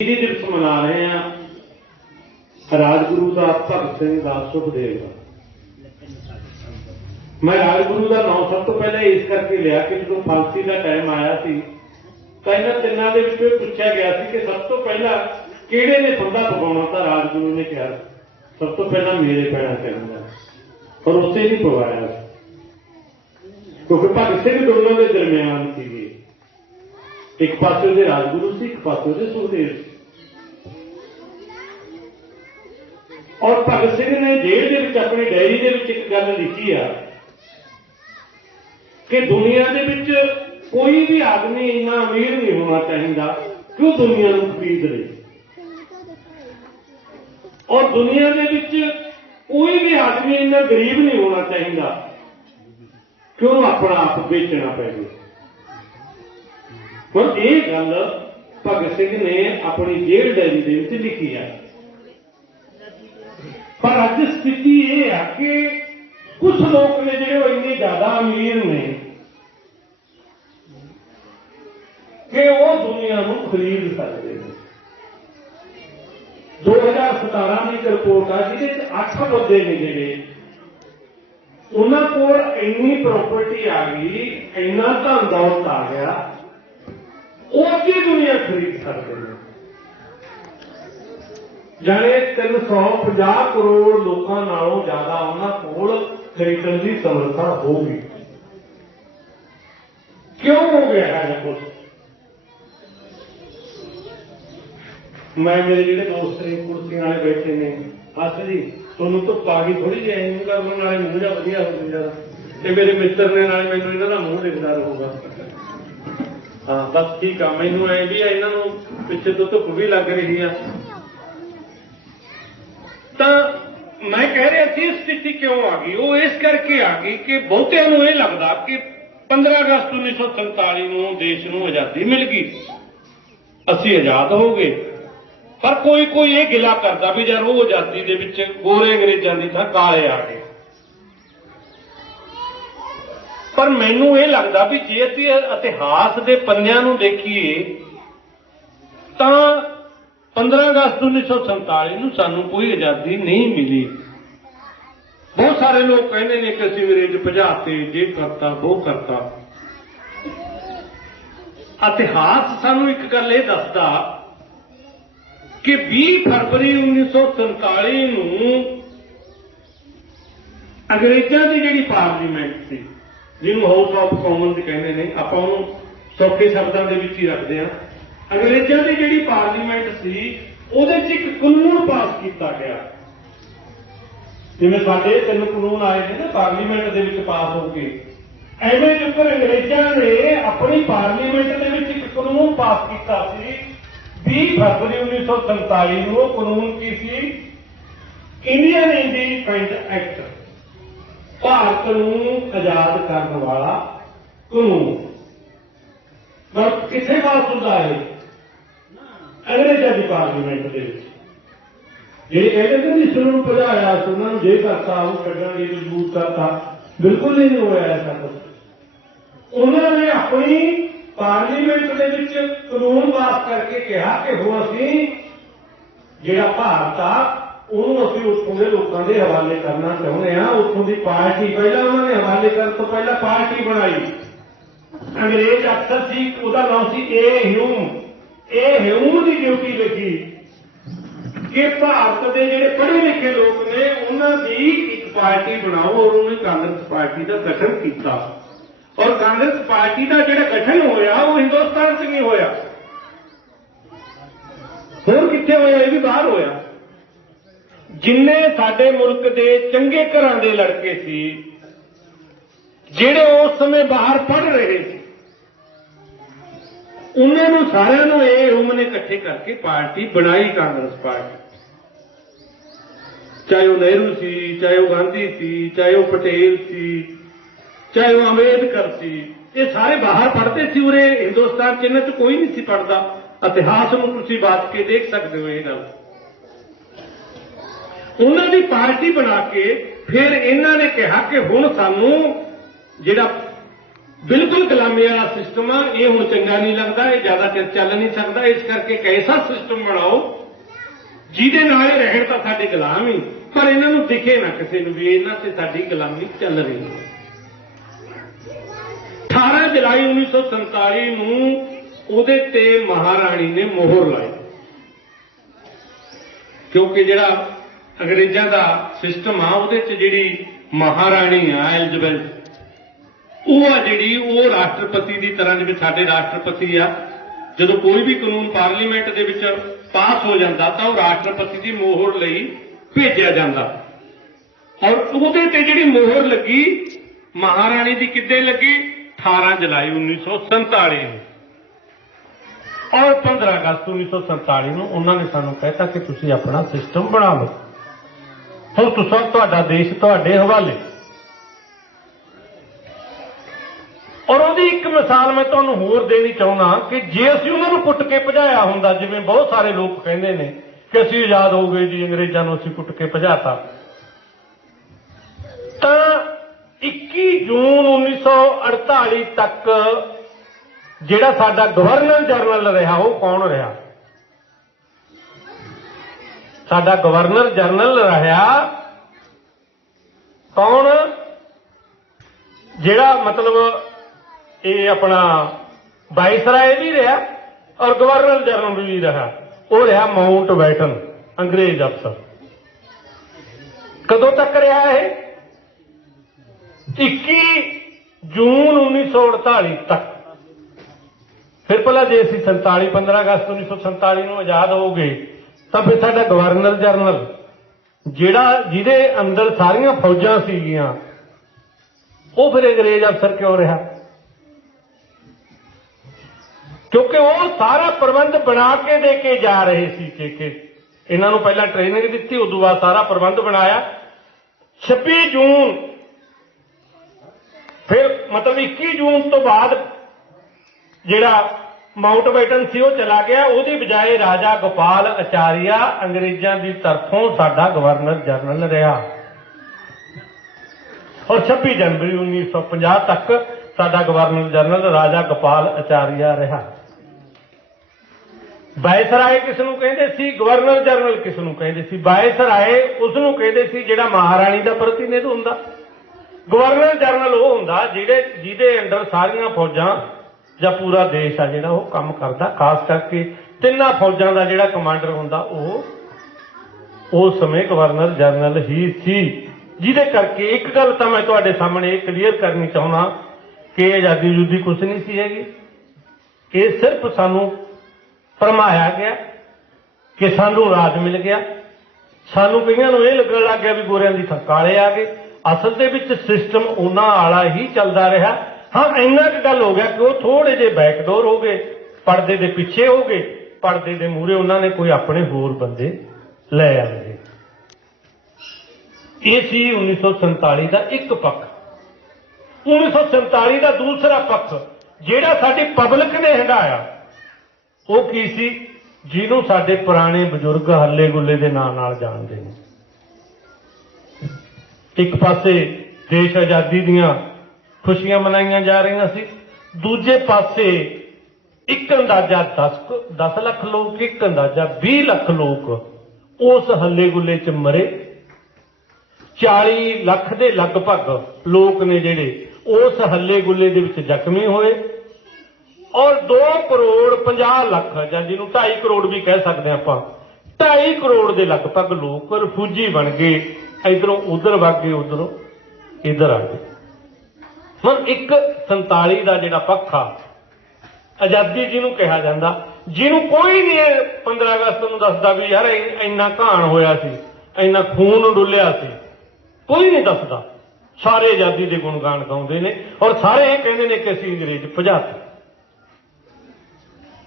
दिवस मना रहे हैं राजगुरु का भगत सिंह दा सुखदेव का। मैं राजगुरु का नाम सब तो पहले इस करके लिया कि जो फांसी का टाइम आया सी तो इन्होंने तिना के पूछा गया सी कि सब तो पहला किहड़े ने फंदा पकाउणा, तो राजगुरु ने कहा सब तो पहला मेरे पैना चाहिए, और उसे नहीं पवाया क्योंकि भगत सिंह दोनों के दरम्यान सी। एक पासे उहदे राजगुरु से, एक पासे उहदे सुखदेव से। और भगत सिंह ने जेल के विच अपनी डायरी के विच एक गल लिखी है कि दुनिया के विच कोई भी आदमी इन्ना अमीर नहीं होना चाहिए कि वह दुनिया को खरीद ले, और दुनिया के विच कोई भी आदमी इन्ना गरीब नहीं होना चाहिए कि वह अपना आप बेचना पै। पर यह गल भगत सिंह ने अपनी जेल डायरी के विच लिखी है। पर अज स्थिति यह है कि कुछ लोग ने जो इन्ने ज्यादा अमीर ने कि वो दुनिया को खरीद सकते हैं। 2017 की रिपोर्ट है जिसे 8 बंदे ने जोड़े उन्होंने को इन्नी प्रॉपर्टी आ गई, इन्ना धन दौलत आ गया, वो अगे दुनिया खरीद सकते हैं। जाने 350 करोड़ लोगों नालों ज्यादा उन्होंने कोल खरीदने की समर्था होगी। क्यों हो गया है कुछ? मैं मेरे जो दोस्त ने कुर्सियां वाले बैठे ने, हस जी तुम तो पागी थोड़ी जी इन करने वाले मूँह जा वधिया हो जाएगा, मेरे मित्र ने नाले मैनू इन्हों का मूँह दिखता रहूगा। हाँ बस ठीक है, मैनू ऐ भी है इन्हों पिछे तो धुप भी लग रही है। तो मैं कह रहा थी स्थिति क्यों आ गई? वो इस करके आ गई कि बहुतिया नूं ये लगदा कि 15 अगस्त 1947 नूं देश नूं आजादी मिल गई, असीं आजाद हो गए। पर कोई कोई ये गिला करता भी यार वो आजादी दे विच गोरे अंग्रेजां दी थां काले आ गए। पर मैनूं ये लगदा भी जे असीं इतिहास दे पन्निਆਂ नूं देखीए तां 15 अगस्त 1947 ਨੂੰ ਸਾਨੂੰ कोई आजादी नहीं मिली। बहुत सारे लोग कहते हैं कि असं अंग्रेज भजाते, ये करता वो करता। इतिहास सानू एक गल ये दसदा कि 20 फरवरी 1947 ਨੂੰ अंग्रेजों की जी पार्लीमेंट थी, जिन्होंने हाउस ऑफ कॉमन्स कहते हैं, आप सौखे शब्दों के ही रखते हैं। अंग्रेजों की जी पार्लीमेंट सी ਉਹਦੇ ਚ एक कानून पास किया गया, जिवें साडे 3 कानून आए ने ना पार्लीमेंट दे विच पास हो गए, एवें जिकर अंग्रेजों ने अपनी पार्लीमेंट दे विच एक कानून पास किया सी 20 फरवरी 1947 ਨੂੰ। वो कानून की सी? इंडियन इंडिपेंडेंस एक्ट, भारत ਨੂੰ आजाद करने वाला कानून। पर किसे पास हुंदा है? अंग्रेजों की पार्लीमेंट के जी कहते थे इसनों भजाया, उन्होंने जे करता, वो छड्डण लई मजबूर करता, बिल्कुल नहीं होया ऐसा कुछ। उन्होंने अपनी पार्लीमेंट के विच कानून पास करके कहा कि हुण असीं जिहड़ा भारत आ उहनूं असीं उत्थों दे लोकां दे हवाले करना चाहुंदे हां। उत्थों दी पार्टी पहला उन्होंने हवाले करन तो पहला पार्टी बनाई, अंग्रेज अफसर सी, उसदा नाम सी ए ह्यूम। ਇਹ ਹਿਊਮ ਦੀ ਡਿਊਟੀ ਲੱਗੀ कि भारत के ਜਿਹੜੇ पढ़े लिखे लोग ने उन्होंने एक पार्टी बनाओ, और उन्होंने कांग्रेस पार्टी का गठन किया। और कांग्रेस पार्टी का जो गठन होया वो हिंदुस्तान च नहीं होया, होर कित्थे होया? ये भी बाहर होया। जिन्ने साडे मुल्क के चंगे घरां दे लड़के सी जिहड़े उस समय बाहर पढ़ रहे थे, उन्होंने सारिਆਂ ये ह्यूम ने इकट्ठे करके पार्टी बनाई, कांग्रेस पार्टी। चाहे वह नेहरू सी, चाहे वह गांधी सी, चाहे वह पटेल सी, चाहे वह अंबेडकर सी, ये सारे बाहर पढ़ते सी। उरे हिंदुस्तान च इन्हां च कोई नहीं सी पढ़ता। इतिहास में तुसीं बात के देख सकते हो। ये गल उन्होंने पार्टी बना के फिर इन्हों ने कहा कि हुण सानू जिहड़ा बिल्कुल गुलामी वाला सिस्टम आ, ये हुण चंगा नहीं लगता, ये ज्यादा चिर चल नहीं सकता। इस करके एक ऐसा सिस्टम बनाओ ਜਿਹਦੇ ਨਾਲ ਇਹ ਰਹਿਣ ਤਾਂ ਸਾਡੇ ਗੁਲਾਮ ਹੀ, ਪਰ ਇਹਨਾਂ ਨੂੰ ਦਿਖੇ ਨਾ ਕਿਸੇ ਨੂੰ ਵੀ ਇਹਨਾਂ ਤੇ ਸਾਡੀ ਗੁਲਾਮੀ ਚੱਲ ਰਹੀ ਹੈ। 18 ਜੁਲਾਈ 1947 ਨੂੰ ਉਹਦੇ ਤੇ ਮਹਾਰਾਣੀ ਨੇ ਮੋਹਰ ਲਾਈ, ਕਿਉਂਕਿ ਜਿਹੜਾ ਅੰਗਰੇਜ਼ਾਂ ਦਾ ਸਿਸਟਮ ਆ ਉਹਦੇ ਚ ਜਿਹੜੀ ਮਹਾਰਾਣੀ ਆ ਐਲਿਜ਼ਬੈਥ, ਉਹ ਆ ਜਿਹੜੀ ਉਹ ਰਾਸ਼ਟਰਪਤੀ ਦੀ ਤਰ੍ਹਾਂ, ਜਿਵੇਂ ਸਾਡੇ ਰਾਸ਼ਟਰਪਤੀ ਆ, ਜਦੋਂ ਕੋਈ ਵੀ ਕਾਨੂੰਨ ਪਾਰਲੀਮੈਂਟ ਦੇ ਵਿੱਚ ਪਾਸ ਹੋ ਜਾਂਦਾ ਤਾਂ ਉਹ ਰਾਸ਼ਟਰਪਤੀ ਦੀ ਮੋਹਰ ਲਈ ਭੇਜਿਆ ਜਾਂਦਾ, ਔਰ ਉਹਦੇ ਤੇ ਜਿਹੜੀ ਮੋਹਰ ਲੱਗੀ ਮਹਾਰਾਣੀ ਦੀ ਕਿੱਦੇ ਲੱਗੀ? 18 ਜੁਲਾਈ 1947 ਨੂੰ, ਔਰ 15 ਅਗਸਤ 1947 ਨੂੰ ਉਹਨਾਂ ਨੇ ਸਾਨੂੰ ਕਹਿਤਾ ਕਿ ਤੁਸੀਂ ਆਪਣਾ ਸਿਸਟਮ ਬਣਾ ਲਓ, ਹੁਣ ਤੁਹਾਡਾ ਦੇਸ਼ ਤੁਹਾਡੇ ਹਵਾਲੇ। ਔਰ ਉਹਦੀ ਇੱਕ ਮਿਸਾਲ ਮੈਂ ਤੁਹਾਨੂੰ ਹੋਰ ਦੇਣੀ ਚਾਹੁੰਦਾ ਕਿ ਜੇ ਅਸੀਂ ਉਹਨਾਂ ਨੂੰ ਕੁੱਟ ਕੇ ਭਜਾਇਆ ਹੁੰਦਾ, ਜਿਵੇਂ ਬਹੁਤ ਸਾਰੇ ਲੋਕ ਕਹਿੰਦੇ ਨੇ ਕਿ ਅਸੀਂ ਆਜ਼ਾਦ ਹੋ ਗਏ ਜੀ, ਅੰਗਰੇਜ਼ਾਂ ਨੂੰ ਅਸੀਂ ਕੁੱਟ ਕੇ ਭਜਾਤਾ, ਤਾਂ 21 ਜੂਨ 1948 ਤੱਕ ਜਿਹੜਾ ਸਾਡਾ ਗਵਰਨਰ ਜਨਰਲ ਰਿਹਾ ਉਹ ਕੌਣ ਰਿਹਾ? ਸਾਡਾ ਗਵਰਨਰ ਜਨਰਲ ਰਿਹਾ ਕੌਣ? ਜਿਹੜਾ ਮਤਲਬ ਇਹ ਆਪਣਾ ਵਾਇਸਰਾਏ ਵੀ ਰਿਹਾ ਔਰ ਗਵਰਨਰ ਜਨਰਲ ਵੀ ਰਿਹਾ, ਉਹ ਰਿਹਾ ਮਾਊਂਟ ਬੈਟਨ, ਅੰਗਰੇਜ਼ ਅਫਸਰ। ਕਦੋਂ ਤੱਕ ਰਿਹਾ ਇਹ? 21 ਜੂਨ 1948 ਤੱਕ। ਫਿਰ ਪਹਿਲਾਂ ਜੇ ਅਸੀਂ 15 ਅਗਸਤ 1947 ਨੂੰ ਆਜ਼ਾਦ ਹੋ ਗਏ ਤਾਂ ਫਿਰ ਸਾਡਾ ਗਵਰਨਰ ਜਨਰਲ ਜਿਹਦੇ ਅੰਦਰ ਸਾਰੀਆਂ ਫੌਜਾਂ ਸੀਗੀਆਂ, ਉਹ ਫਿਰ ਅੰਗਰੇਜ਼ ਅਫਸਰ ਕਿਉਂ ਰਿਹਾ? ਕਿਉਂਕਿ ਉਹ ਸਾਰਾ ਪ੍ਰਬੰਧ ਬਣਾ ਕੇ ਦੇ ਕੇ ਜਾ ਰਹੇ ਸੀ ਕਿ ਇਹਨਾਂ ਨੂੰ ਪਹਿਲਾਂ ਟ੍ਰੇਨਿੰਗ ਦਿੱਤੀ, ਉਦੋਂ ਬਾਅਦ ਸਾਰਾ ਪ੍ਰਬੰਧ ਬਣਾਇਆ। 26 ਜੂਨ ਫਿਰ ਮਤਲਬ 21 ਜੂਨ ਤੋਂ ਬਾਅਦ ਜਿਹੜਾ ਮਾਊਂਟ ਬੈਟਨ ਸੀ ਉਹ ਚਲਾ ਗਿਆ, ਉਹਦੀ ਬਜਾਏ ਰਾਜਾ ਗੋਪਾਲ ਆਚਾਰੀਆ ਅੰਗਰੇਜ਼ਾਂ ਦੀ ਤਰਫੋਂ ਸਾਡਾ ਗਵਰਨਰ ਜਨਰਲ ਰਿਹਾ, ਔਰ 26 ਜਨਵਰੀ 1950 ਤੱਕ ਸਾਡਾ ਗਵਰਨਰ ਜਨਰਲ ਰਾਜਾ ਗੋਪਾਲ ਆਚਾਰੀਆ ਰਿਹਾ। ਵਾਇਸਰਾਏ ਕਿਸ ਨੂੰ ਕਹਿੰਦੇ ਸੀ? ਗਵਰਨਰ ਜਨਰਲ ਕਿਸ ਨੂੰ ਕਹਿੰਦੇ ਸੀ? ਵਾਇਸਰਾਏ ਉਸ ਨੂੰ ਕਹਿੰਦੇ ਸੀ ਜਿਹੜਾ ਮਹਾਰਾਣੀ ਦਾ ਪ੍ਰਤੀਨਿਧ ਹੁੰਦਾ। ਗਵਰਨਰ ਜਨਰਲ ਉਹ ਹੁੰਦਾ ਜਿਹਦੇ ਅੰਡਰ ਸਾਰੀਆਂ ਫੌਜਾਂ ਜਾਂ ਪੂਰਾ ਦੇਸ਼ ਆ ਜਿਹੜਾ ਉਹ ਕੰਮ ਕਰਦਾ। ਖਾਸ ਕਰਕੇ ਤਿੰਨਾਂ ਫੌਜਾਂ ਦਾ ਜਿਹੜਾ ਕਮਾਂਡਰ ਹੁੰਦਾ ਉਹ ਉਸ ਸਮੇਂ ਗਵਰਨਰ ਜਨਰਲ ਹੀ ਸੀ। ਜਿਹਦੇ ਕਰਕੇ ਇੱਕ ਗੱਲ ਤਾਂ ਮੈਂ ਤੁਹਾਡੇ ਸਾਹਮਣੇ ਇਹ ਕਲੀਅਰ ਕਰਨੀ ਚਾਹੁੰਦਾ ਕਿ ਆਜ਼ਾਦੀ ਯੁੱਧੀ ਕੁਛ ਨਹੀਂ ਸੀ ਹੈਗੀ, ਇਹ ਸਿਰਫ ਸਾਨੂੰ ਭਰਮਾਇਆ ਗਿਆ ਕਿ ਸਾਨੂੰ ਰਾਜ ਮਿਲ ਗਿਆ। ਸਾਨੂੰ ਕਈਆਂ ਨੂੰ ਇਹ ਲੱਗਣ ਲੱਗ ਗਿਆ ਵੀ ਗੋਰਿਆਂ ਦੀ ਥਾਂ ਕਾਲੇ ਆ ਗਏ। ਅਸਲ ਦੇ ਵਿੱਚ ਸਿਸਟਮ ਉਹਨਾਂ ਵਾਲਾ ਹੀ ਚੱਲਦਾ ਰਿਹਾ। ਹਾਂ, ਇੰਨਾ ਕੁ ਗੱਲ ਹੋ ਗਿਆ ਕਿ ਉਹ ਥੋੜੇ ਜਿਹੇ ਬੈਕਡੋਰ ਹੋ ਗਏ, ਪਰਦੇ ਦੇ ਪਿੱਛੇ ਹੋ ਗਏ, ਪਰਦੇ ਦੇ ਮੂਹਰੇ ਉਹਨਾਂ ਨੇ ਕੋਈ ਆਪਣੇ ਹੋਰ ਬੰਦੇ ਲੈ ਆਏ। ਇਹ ਸੀ 1947 ਦਾ ਇੱਕ ਪੱਖ। 1947 ਦਾ ਦੂਸਰਾ ਪੱਖ ਜਿਹੜਾ ਸਾਡੀ ਪਬਲਿਕ ਨੇ ਹੰਢਾਇਆ ਉਹ ਕੀ ਸੀ? ਜਿਹਨੂੰ ਸਾਡੇ ਪੁਰਾਣੇ ਬਜ਼ੁਰਗ ਹੱਲੇ ਗੁੱਲੇ ਦੇ ਨਾਂ ਨਾਲ ਜਾਣਦੇ ਨੇ। ਇੱਕ ਪਾਸੇ ਦੇਸ਼ ਆਜ਼ਾਦੀ ਦੀਆਂ ਖੁਸ਼ੀਆਂ ਮਨਾਈਆਂ ਜਾ ਰਹੀਆਂ ਸੀ, ਦੂਜੇ ਪਾਸੇ ਇੱਕ ਅੰਦਾਜ਼ਾ 10 ਲੱਖ ਲੋਕ, ਇੱਕ ਅੰਦਾਜ਼ਾ 20 ਲੱਖ ਲੋਕ ਉਸ ਹੱਲੇ ਗੁੱਲੇ 'ਚ ਮਰੇ। 40 ਲੱਖ ਦੇ ਲਗਭਗ ਲੋਕ ਨੇ ਜਿਹੜੇ ਉਸ ਹੱਲੇ ਗੁੱਲੇ ਦੇ ਵਿੱਚ ਜ਼ਖਮੀ ਹੋਏ, ਔਰ 2 ਕਰੋੜ 50 ਲੱਖ ਜਾਂ ਜਿਹਨੂੰ 2.5 ਕਰੋੜ ਵੀ ਕਹਿ ਸਕਦੇ ਆਪਾਂ, 2.5 ਕਰੋੜ ਦੇ ਲਗਭਗ ਲੋਕ ਰਿਫਿਊਜੀ ਬਣ ਗਏ। ਇਧਰੋਂ ਉਧਰ ਵਗ ਗਏ, ਉਧਰੋਂ ਇੱਧਰ ਆ ਗਏ। ਹੁਣ ਇੱਕ 47 ਦਾ ਜਿਹੜਾ ਪੱਖ ਆ ਆਜ਼ਾਦੀ ਜਿਹਨੂੰ ਕਿਹਾ ਜਾਂਦਾ, ਜਿਹਨੂੰ ਕੋਈ ਨਹੀਂ 15 ਅਗਸਤ ਨੂੰ ਦੱਸਦਾ ਵੀ ਯਾਰ ਇੰਨਾ ਘਾਣ ਹੋਇਆ ਸੀ, ਇੰਨਾ ਖੂਨ ਡੁੱਲਿਆ ਸੀ, ਕੋਈ ਨਹੀਂ ਦੱਸਦਾ। ਸਾਰੇ ਆਜ਼ਾਦੀ ਦੇ ਗੁਣਗਾਨ ਗਾਉਂਦੇ ਨੇ ਔਰ ਸਾਰੇ ਇਹ ਕਹਿੰਦੇ ਨੇ ਕਿ ਅਸੀਂ ਅੰਗਰੇਜ਼ ਭਜਾਤੇ।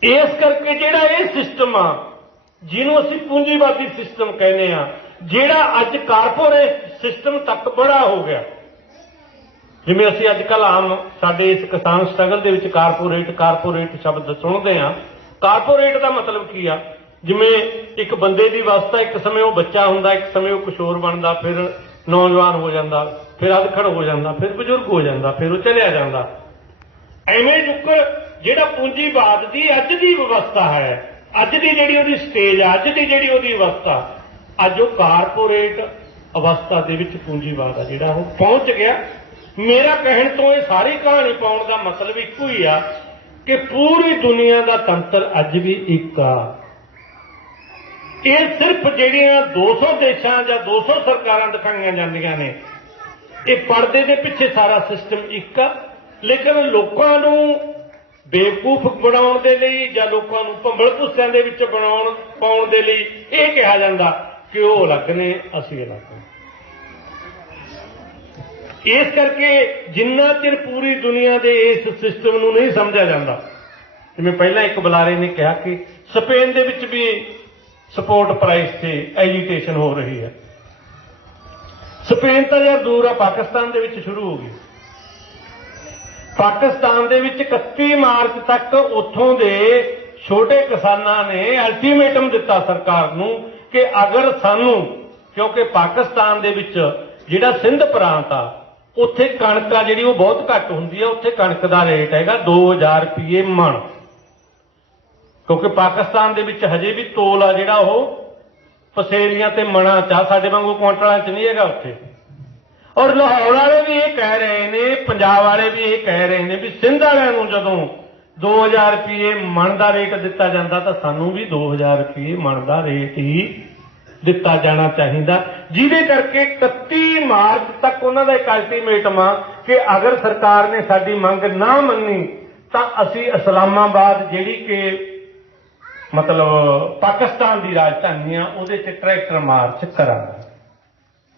ਇਸ ਕਰਕੇ ਜਿਹੜਾ ਇਹ ਸਿਸਟਮ ਆ ਜਿਹਨੂੰ ਅਸੀਂ ਪੂੰਜੀਵਾਦੀ ਸਿਸਟਮ ਕਹਿੰਦੇ ਆ, ਜਿਹੜਾ ਅੱਜ ਕਾਰਪੋਰੇਟ ਸਿਸਟਮ ਤੱਕ ਬੜਾ ਹੋ ਗਿਆ। ਜਿਵੇਂ ਅਸੀਂ ਅੱਜ ਕੱਲ੍ਹ ਆਮ ਸਾਡੇ ਇਸ ਕਿਸਾਨ ਸਟਰਗਲ ਦੇ ਵਿੱਚ ਕਾਰਪੋਰੇਟ ਸ਼ਬਦ ਸੁਣਦੇ ਆ। ਕਾਰਪੋਰੇਟ ਦਾ ਮਤਲਬ ਕੀ ਆ? ਜਿਵੇਂ ਇੱਕ ਬੰਦੇ ਦੀ ਅਵਸਥਾ, ਇੱਕ ਸਮੇਂ ਉਹ ਬੱਚਾ ਹੁੰਦਾ, ਇੱਕ ਸਮੇਂ ਉਹ ਕਿਸ਼ੋਰ ਬਣਦਾ, ਫਿਰ ਨੌਜਵਾਨ ਹੋ ਜਾਂਦਾ, ਫਿਰ ਅਧਖੜ ਹੋ ਜਾਂਦਾ, ਫਿਰ ਬਜ਼ੁਰਗ ਹੋ ਜਾਂਦਾ, ਫਿਰ ਉਹ ਚਲਿਆ ਜਾਂਦਾ। ਐਵੇਂ ਜੁਕਰ ਜਿਹੜਾ ਪੂੰਜੀਵਾਦ ਦੀ ਅੱਜ ਦੀ ਵਿਵਸਥਾ ਹੈ, ਅੱਜ ਦੀ ਜਿਹੜੀ ਉਹਦੀ ਸਟੇਜ ਹੈ, ਅੱਜ ਦੀ ਜਿਹੜੀ ਉਹਦੀ ਅਵਸਥਾ, ਅੱਜ ਉਹ ਕਾਰਪੋਰੇਟ ਅਵਸਥਾ ਦੇ ਵਿੱਚ ਪੂੰਜੀਵਾਦ ਆ ਜਿਹੜਾ ਉਹ ਪਹੁੰਚ ਗਿਆ। ਮੇਰਾ ਕਹਿਣ ਤੋਂ ਇਹ ਸਾਰੀ ਕਹਾਣੀ ਪਾਉਣ ਦਾ ਮਤਲਬ ਇੱਕੋ ਹੀ ਆ ਕਿ ਪੂਰੀ ਦੁਨੀਆ ਦਾ ਤੰਤਰ ਅੱਜ ਵੀ ਇੱਕ ਆ। ਇਹ ਸਿਰਫ ਜਿਹੜੀਆਂ 200 ਦੇਸ਼ਾਂ ਜਾਂ 200 ਸਰਕਾਰਾਂ ਦਿਖਾਈਆਂ ਜਾਂਦੀਆਂ ਨੇ, ਇਹ ਪਰਦੇ ਦੇ ਪਿੱਛੇ ਸਾਰਾ ਸਿਸਟਮ ਇੱਕ ਆ। ਲੇਕਿਨ ਲੋਕਾਂ ਨੂੰ ਬੇਵਕੂਫ ਬਣਾਉਣ ਦੇ ਲਈ ਜਾਂ ਲੋਕਾਂ ਨੂੰ ਭੰਬਲ ਭੁੱਸਿਆਂ ਦੇ ਵਿੱਚ ਪਾਉਣ ਦੇ ਲਈ ਇਹ ਕਿਹਾ ਜਾਂਦਾ ਕਿ ਉਹ ਅਲੱਗ ਨੇ, ਅਸੀਂ ਅਲੱਗ ਨੇ। ਇਸ ਕਰਕੇ ਜਿੰਨਾ ਚਿਰ ਪੂਰੀ ਦੁਨੀਆ ਦੇ ਇਸ ਸਿਸਟਮ ਨੂੰ ਨਹੀਂ ਸਮਝਿਆ ਜਾਂਦਾ, ਜਿਵੇਂ ਪਹਿਲਾਂ ਇੱਕ ਬੁਲਾਰੇ ਨੇ ਕਿਹਾ ਕਿ ਸਪੇਨ ਦੇ ਵਿੱਚ ਵੀ ਸਪੋਰਟ ਪ੍ਰਾਈਸ ਤੇ ਐਜੀਟੇਸ਼ਨ ਹੋ ਰਹੀ ਹੈ। ਸਪੇਨ ਤਾਂ ਯਾਰ ਦੂਰ ਆ, ਪਾਕਿਸਤਾਨ ਦੇ ਵਿੱਚ ਸ਼ੁਰੂ ਹੋ ਗਈ। ਪਾਕਿਸਤਾਨ ਦੇ ਵਿੱਚ 31 ਮਾਰਚ ਤੱਕ ਉੱਥੋਂ ਦੇ ਛੋਟੇ ਕਿਸਾਨਾਂ ਨੇ ਅਲਟੀਮੇਟਮ ਦਿੱਤਾ ਸਰਕਾਰ ਨੂੰ ਕਿ ਅਗਰ ਸਾਨੂੰ, ਕਿਉਂਕਿ ਪਾਕਿਸਤਾਨ ਦੇ ਵਿੱਚ ਜਿਹੜਾ ਸਿੰਧ ਪ੍ਰਾਂਤ ਆ ਉੱਥੇ ਕਣਕ ਆ ਜਿਹੜੀ ਉਹ ਬਹੁਤ ਘੱਟ ਹੁੰਦੀ ਆ, ਉੱਥੇ ਕਣਕ ਦਾ ਰੇਟ ਹੈਗਾ 2000 ਰੁਪਏ ਮਣ, ਕਿਉਂਕਿ ਪਾਕਿਸਤਾਨ ਦੇ ਵਿੱਚ ਹਜੇ ਵੀ ਤੋਲ ਆ ਜਿਹੜਾ ਉਹ ਪਸੇਰੀਆਂ ਤੇ ਮਣਾਂ ਚ ਆ, ਸਾਡੇ ਵਾਂਗੂ ਕੁਆਂਟਲਾਂ ਚ ਨਹੀਂ ਹੈਗਾ ਉੱਥੇ। ਔਰ ਲਾਹੌਰ ਵਾਲੇ ਵੀ ਇਹ ਕਹਿ ਰਹੇ ਨੇ, ਪੰਜਾਬ ਵਾਲੇ ਵੀ ਇਹ ਕਹਿ ਰਹੇ ਨੇ ਵੀ ਸਿੰਧ ਵਾਲਿਆਂ ਨੂੰ ਜਦੋਂ 2000 ਰੁਪਏ ਮਣ ਦਾ ਰੇਟ ਦਿੱਤਾ ਜਾਂਦਾ ਤਾਂ ਸਾਨੂੰ ਵੀ 2000 ਰੁਪਏ ਮਣ ਦਾ ਰੇਟ ਹੀ ਦਿੱਤਾ ਜਾਣਾ ਚਾਹੀਦਾ, ਜਿਹਦੇ ਕਰਕੇ 31 ਮਾਰਚ ਤੱਕ ਉਹਨਾਂ ਦਾ ਇੱਕ ਅਲਟੀਮੇਟਮ ਆ ਕਿ ਅਗਰ ਸਰਕਾਰ ਨੇ ਸਾਡੀ ਮੰਗ ਨਾ ਮੰਨੀ ਤਾਂ ਅਸੀਂ ਇਸਲਾਮਾਬਾਦ ਜਿਹੜੀ ਕਿ ਮਤਲਬ ਪਾਕਿਸਤਾਨ ਦੀ ਰਾਜਧਾਨੀ ਆ ਉਹਦੇ 'ਚ ਟਰੈਕਟਰ ਮਾਰਚ ਕਰਾਂਗੇ।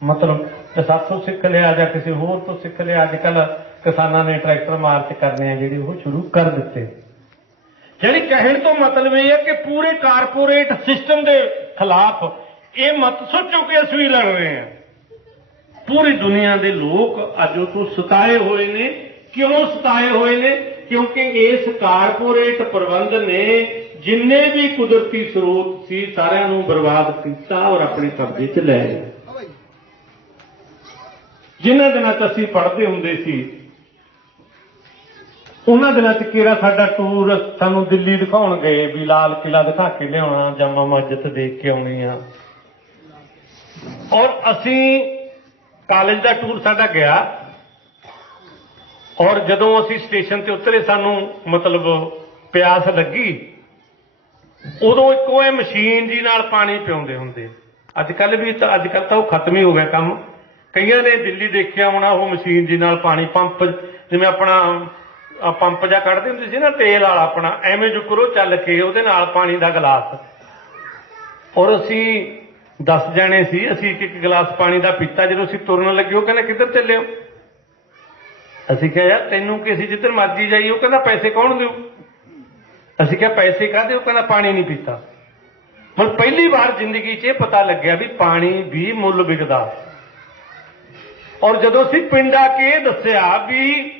ਮਤਲਬ ਸਾਥੋਂ ਸਿੱਖ ਲਿਆ ਜਾਂ ਕਿਸੇ ਹੋਰ ਤੋਂ ਸਿੱਖ ਲਿਆ, ਅੱਜ ਕੱਲ੍ਹ ਕਿਸਾਨਾਂ ਨੇ ਟਰੈਕਟਰ ਮਾਰਚ ਕਰਨੇ ਆ ਜਿਹੜੇ ਉਹ ਸ਼ੁਰੂ ਕਰ ਦਿੱਤੇ। ਜਿਹੜੀ ਕਹਿਣ ਤੋਂ ਮਤਲਬ ਇਹ ਹੈ ਕਿ ਪੂਰੇ ਕਾਰਪੋਰੇਟ ਸਿਸਟਮ ਦੇ ਖਿਲਾਫ ਇਹ ਮਤ ਸੋਚੋ ਕਿ ਅਸੀਂ ਵੀ ਲੜ ਰਹੇ ਹਾਂ। ਪੂਰੀ ਦੁਨੀਆ ਦੇ ਲੋਕ ਅੱਜ ਉਹ ਤੋਂ ਸਤਾਏ ਹੋਏ ਨੇ। ਕਿਉਂ ਸਤਾਏ ਹੋਏ ਨੇ? ਕਿਉਂਕਿ ਇਸ ਕਾਰਪੋਰੇਟ ਪ੍ਰਬੰਧ ਨੇ ਜਿੰਨੇ ਵੀ ਕੁਦਰਤੀ ਸਰੋਤ ਸੀ ਸਾਰਿਆਂ ਨੂੰ ਬਰਬਾਦ ਕੀਤਾ ਔਰ ਆਪਣੇ ਕਬਜ਼ੇ 'ਚ ਲੈ ਲਿਆ। ਜਿਨ੍ਹਾਂ ਦਿਨਾਂ 'ਚ ਅਸੀਂ ਪੜ੍ਹਦੇ ਹੁੰਦੇ ਸੀ, ਉਹਨਾਂ ਦਿਨਾਂ 'ਚ ਕਿਹੜਾ ਸਾਡਾ ਟੂਰ ਸਾਨੂੰ ਦਿੱਲੀ ਦਿਖਾਉਣ ਗਏ ਵੀ ਲਾਲ ਕਿਲ੍ਹਾ ਦਿਖਾ ਕੇ ਲਿਆਉਣਾ, ਜਾਮਾ ਮਸਜਿਦ ਦੇਖ ਕੇ ਆਉਣੀ ਆ। ਔਰ ਅਸੀਂ ਕਾਲਜ ਦਾ ਟੂਰ ਸਾਡਾ ਗਿਆ ਔਰ ਜਦੋਂ ਅਸੀਂ ਸਟੇਸ਼ਨ ਤੇ ਉਤਰੇ ਸਾਨੂੰ ਮਤਲਬ ਪਿਆਸ ਲੱਗੀ, ਉਦੋਂ ਇੱਕੋ ਇਹ ਮਸ਼ੀਨ ਜੀ ਨਾਲ ਪਾਣੀ ਪਿਆਉਂਦੇ ਹੁੰਦੇ। ਅੱਜ ਕੱਲ੍ਹ ਤਾਂ ਉਹ ਖਤਮ ਹੀ ਹੋ ਗਿਆ ਕੰਮ। ਕਈਆਂ ਨੇ ਦਿੱਲੀ ਦੇਖਿਆ ਹੋਣਾ ਉਹ ਮਸ਼ੀਨ ਜੀ ਨਾਲ ਪਾਣੀ ਪੰਪ, ਜਿਵੇਂ ਆਪਣਾ ਪੰਪ ਜਾਂ ਕੱਢਦੇ ਹੁੰਦੇ ਸੀ ਨਾ ਤੇਲ ਵਾਲਾ ਆਪਣਾ, ਐਵੇਂ ਜੁਕਰੋ ਚੱਲ ਕੇ ਉਹਦੇ ਨਾਲ ਪਾਣੀ ਦਾ ਗਲਾਸ। ਔਰ ਅਸੀਂ 10 ਜਣੇ ਸੀ, ਅਸੀਂ ਇੱਕ ਗਲਾਸ ਪਾਣੀ ਦਾ ਪੀਤਾ। ਜਦੋਂ ਅਸੀਂ ਤੁਰਨ ਲੱਗੇ ਉਹ ਕਹਿੰਦਾ ਕਿੱਧਰ ਚੱਲੇ ਹੋ? ਅਸੀਂ ਕਿਹਾ ਯਾਰ ਤੈਨੂੰ ਕਿ ਅਸੀਂ ਜਿੱਧਰ ਮਰਜੀ ਜਾਈਏ। ਉਹ ਕਹਿੰਦਾ ਪੈਸੇ ਕੌਣ ਦਿਓ? ਅਸੀਂ ਕਿਹਾ ਪੈਸੇ ਕਾਹਦੇ? ਉਹ ਕਹਿੰਦਾ ਪਾਣੀ ਨਹੀਂ ਪੀਤਾ। ਮਤਲਬ ਪਹਿਲੀ ਵਾਰ ਜ਼ਿੰਦਗੀ 'ਚ ਇਹ ਪਤਾ ਲੱਗਿਆ ਵੀ ਪਾਣੀ ਵੀ ਮੁੱਲ ਵਿਕਦਾ। ਔਰ ਜਦੋਂ ਅਸੀਂ ਪਿੰਡ ਆ ਕੇ ਇਹ ਦੱਸਿਆ ਵੀ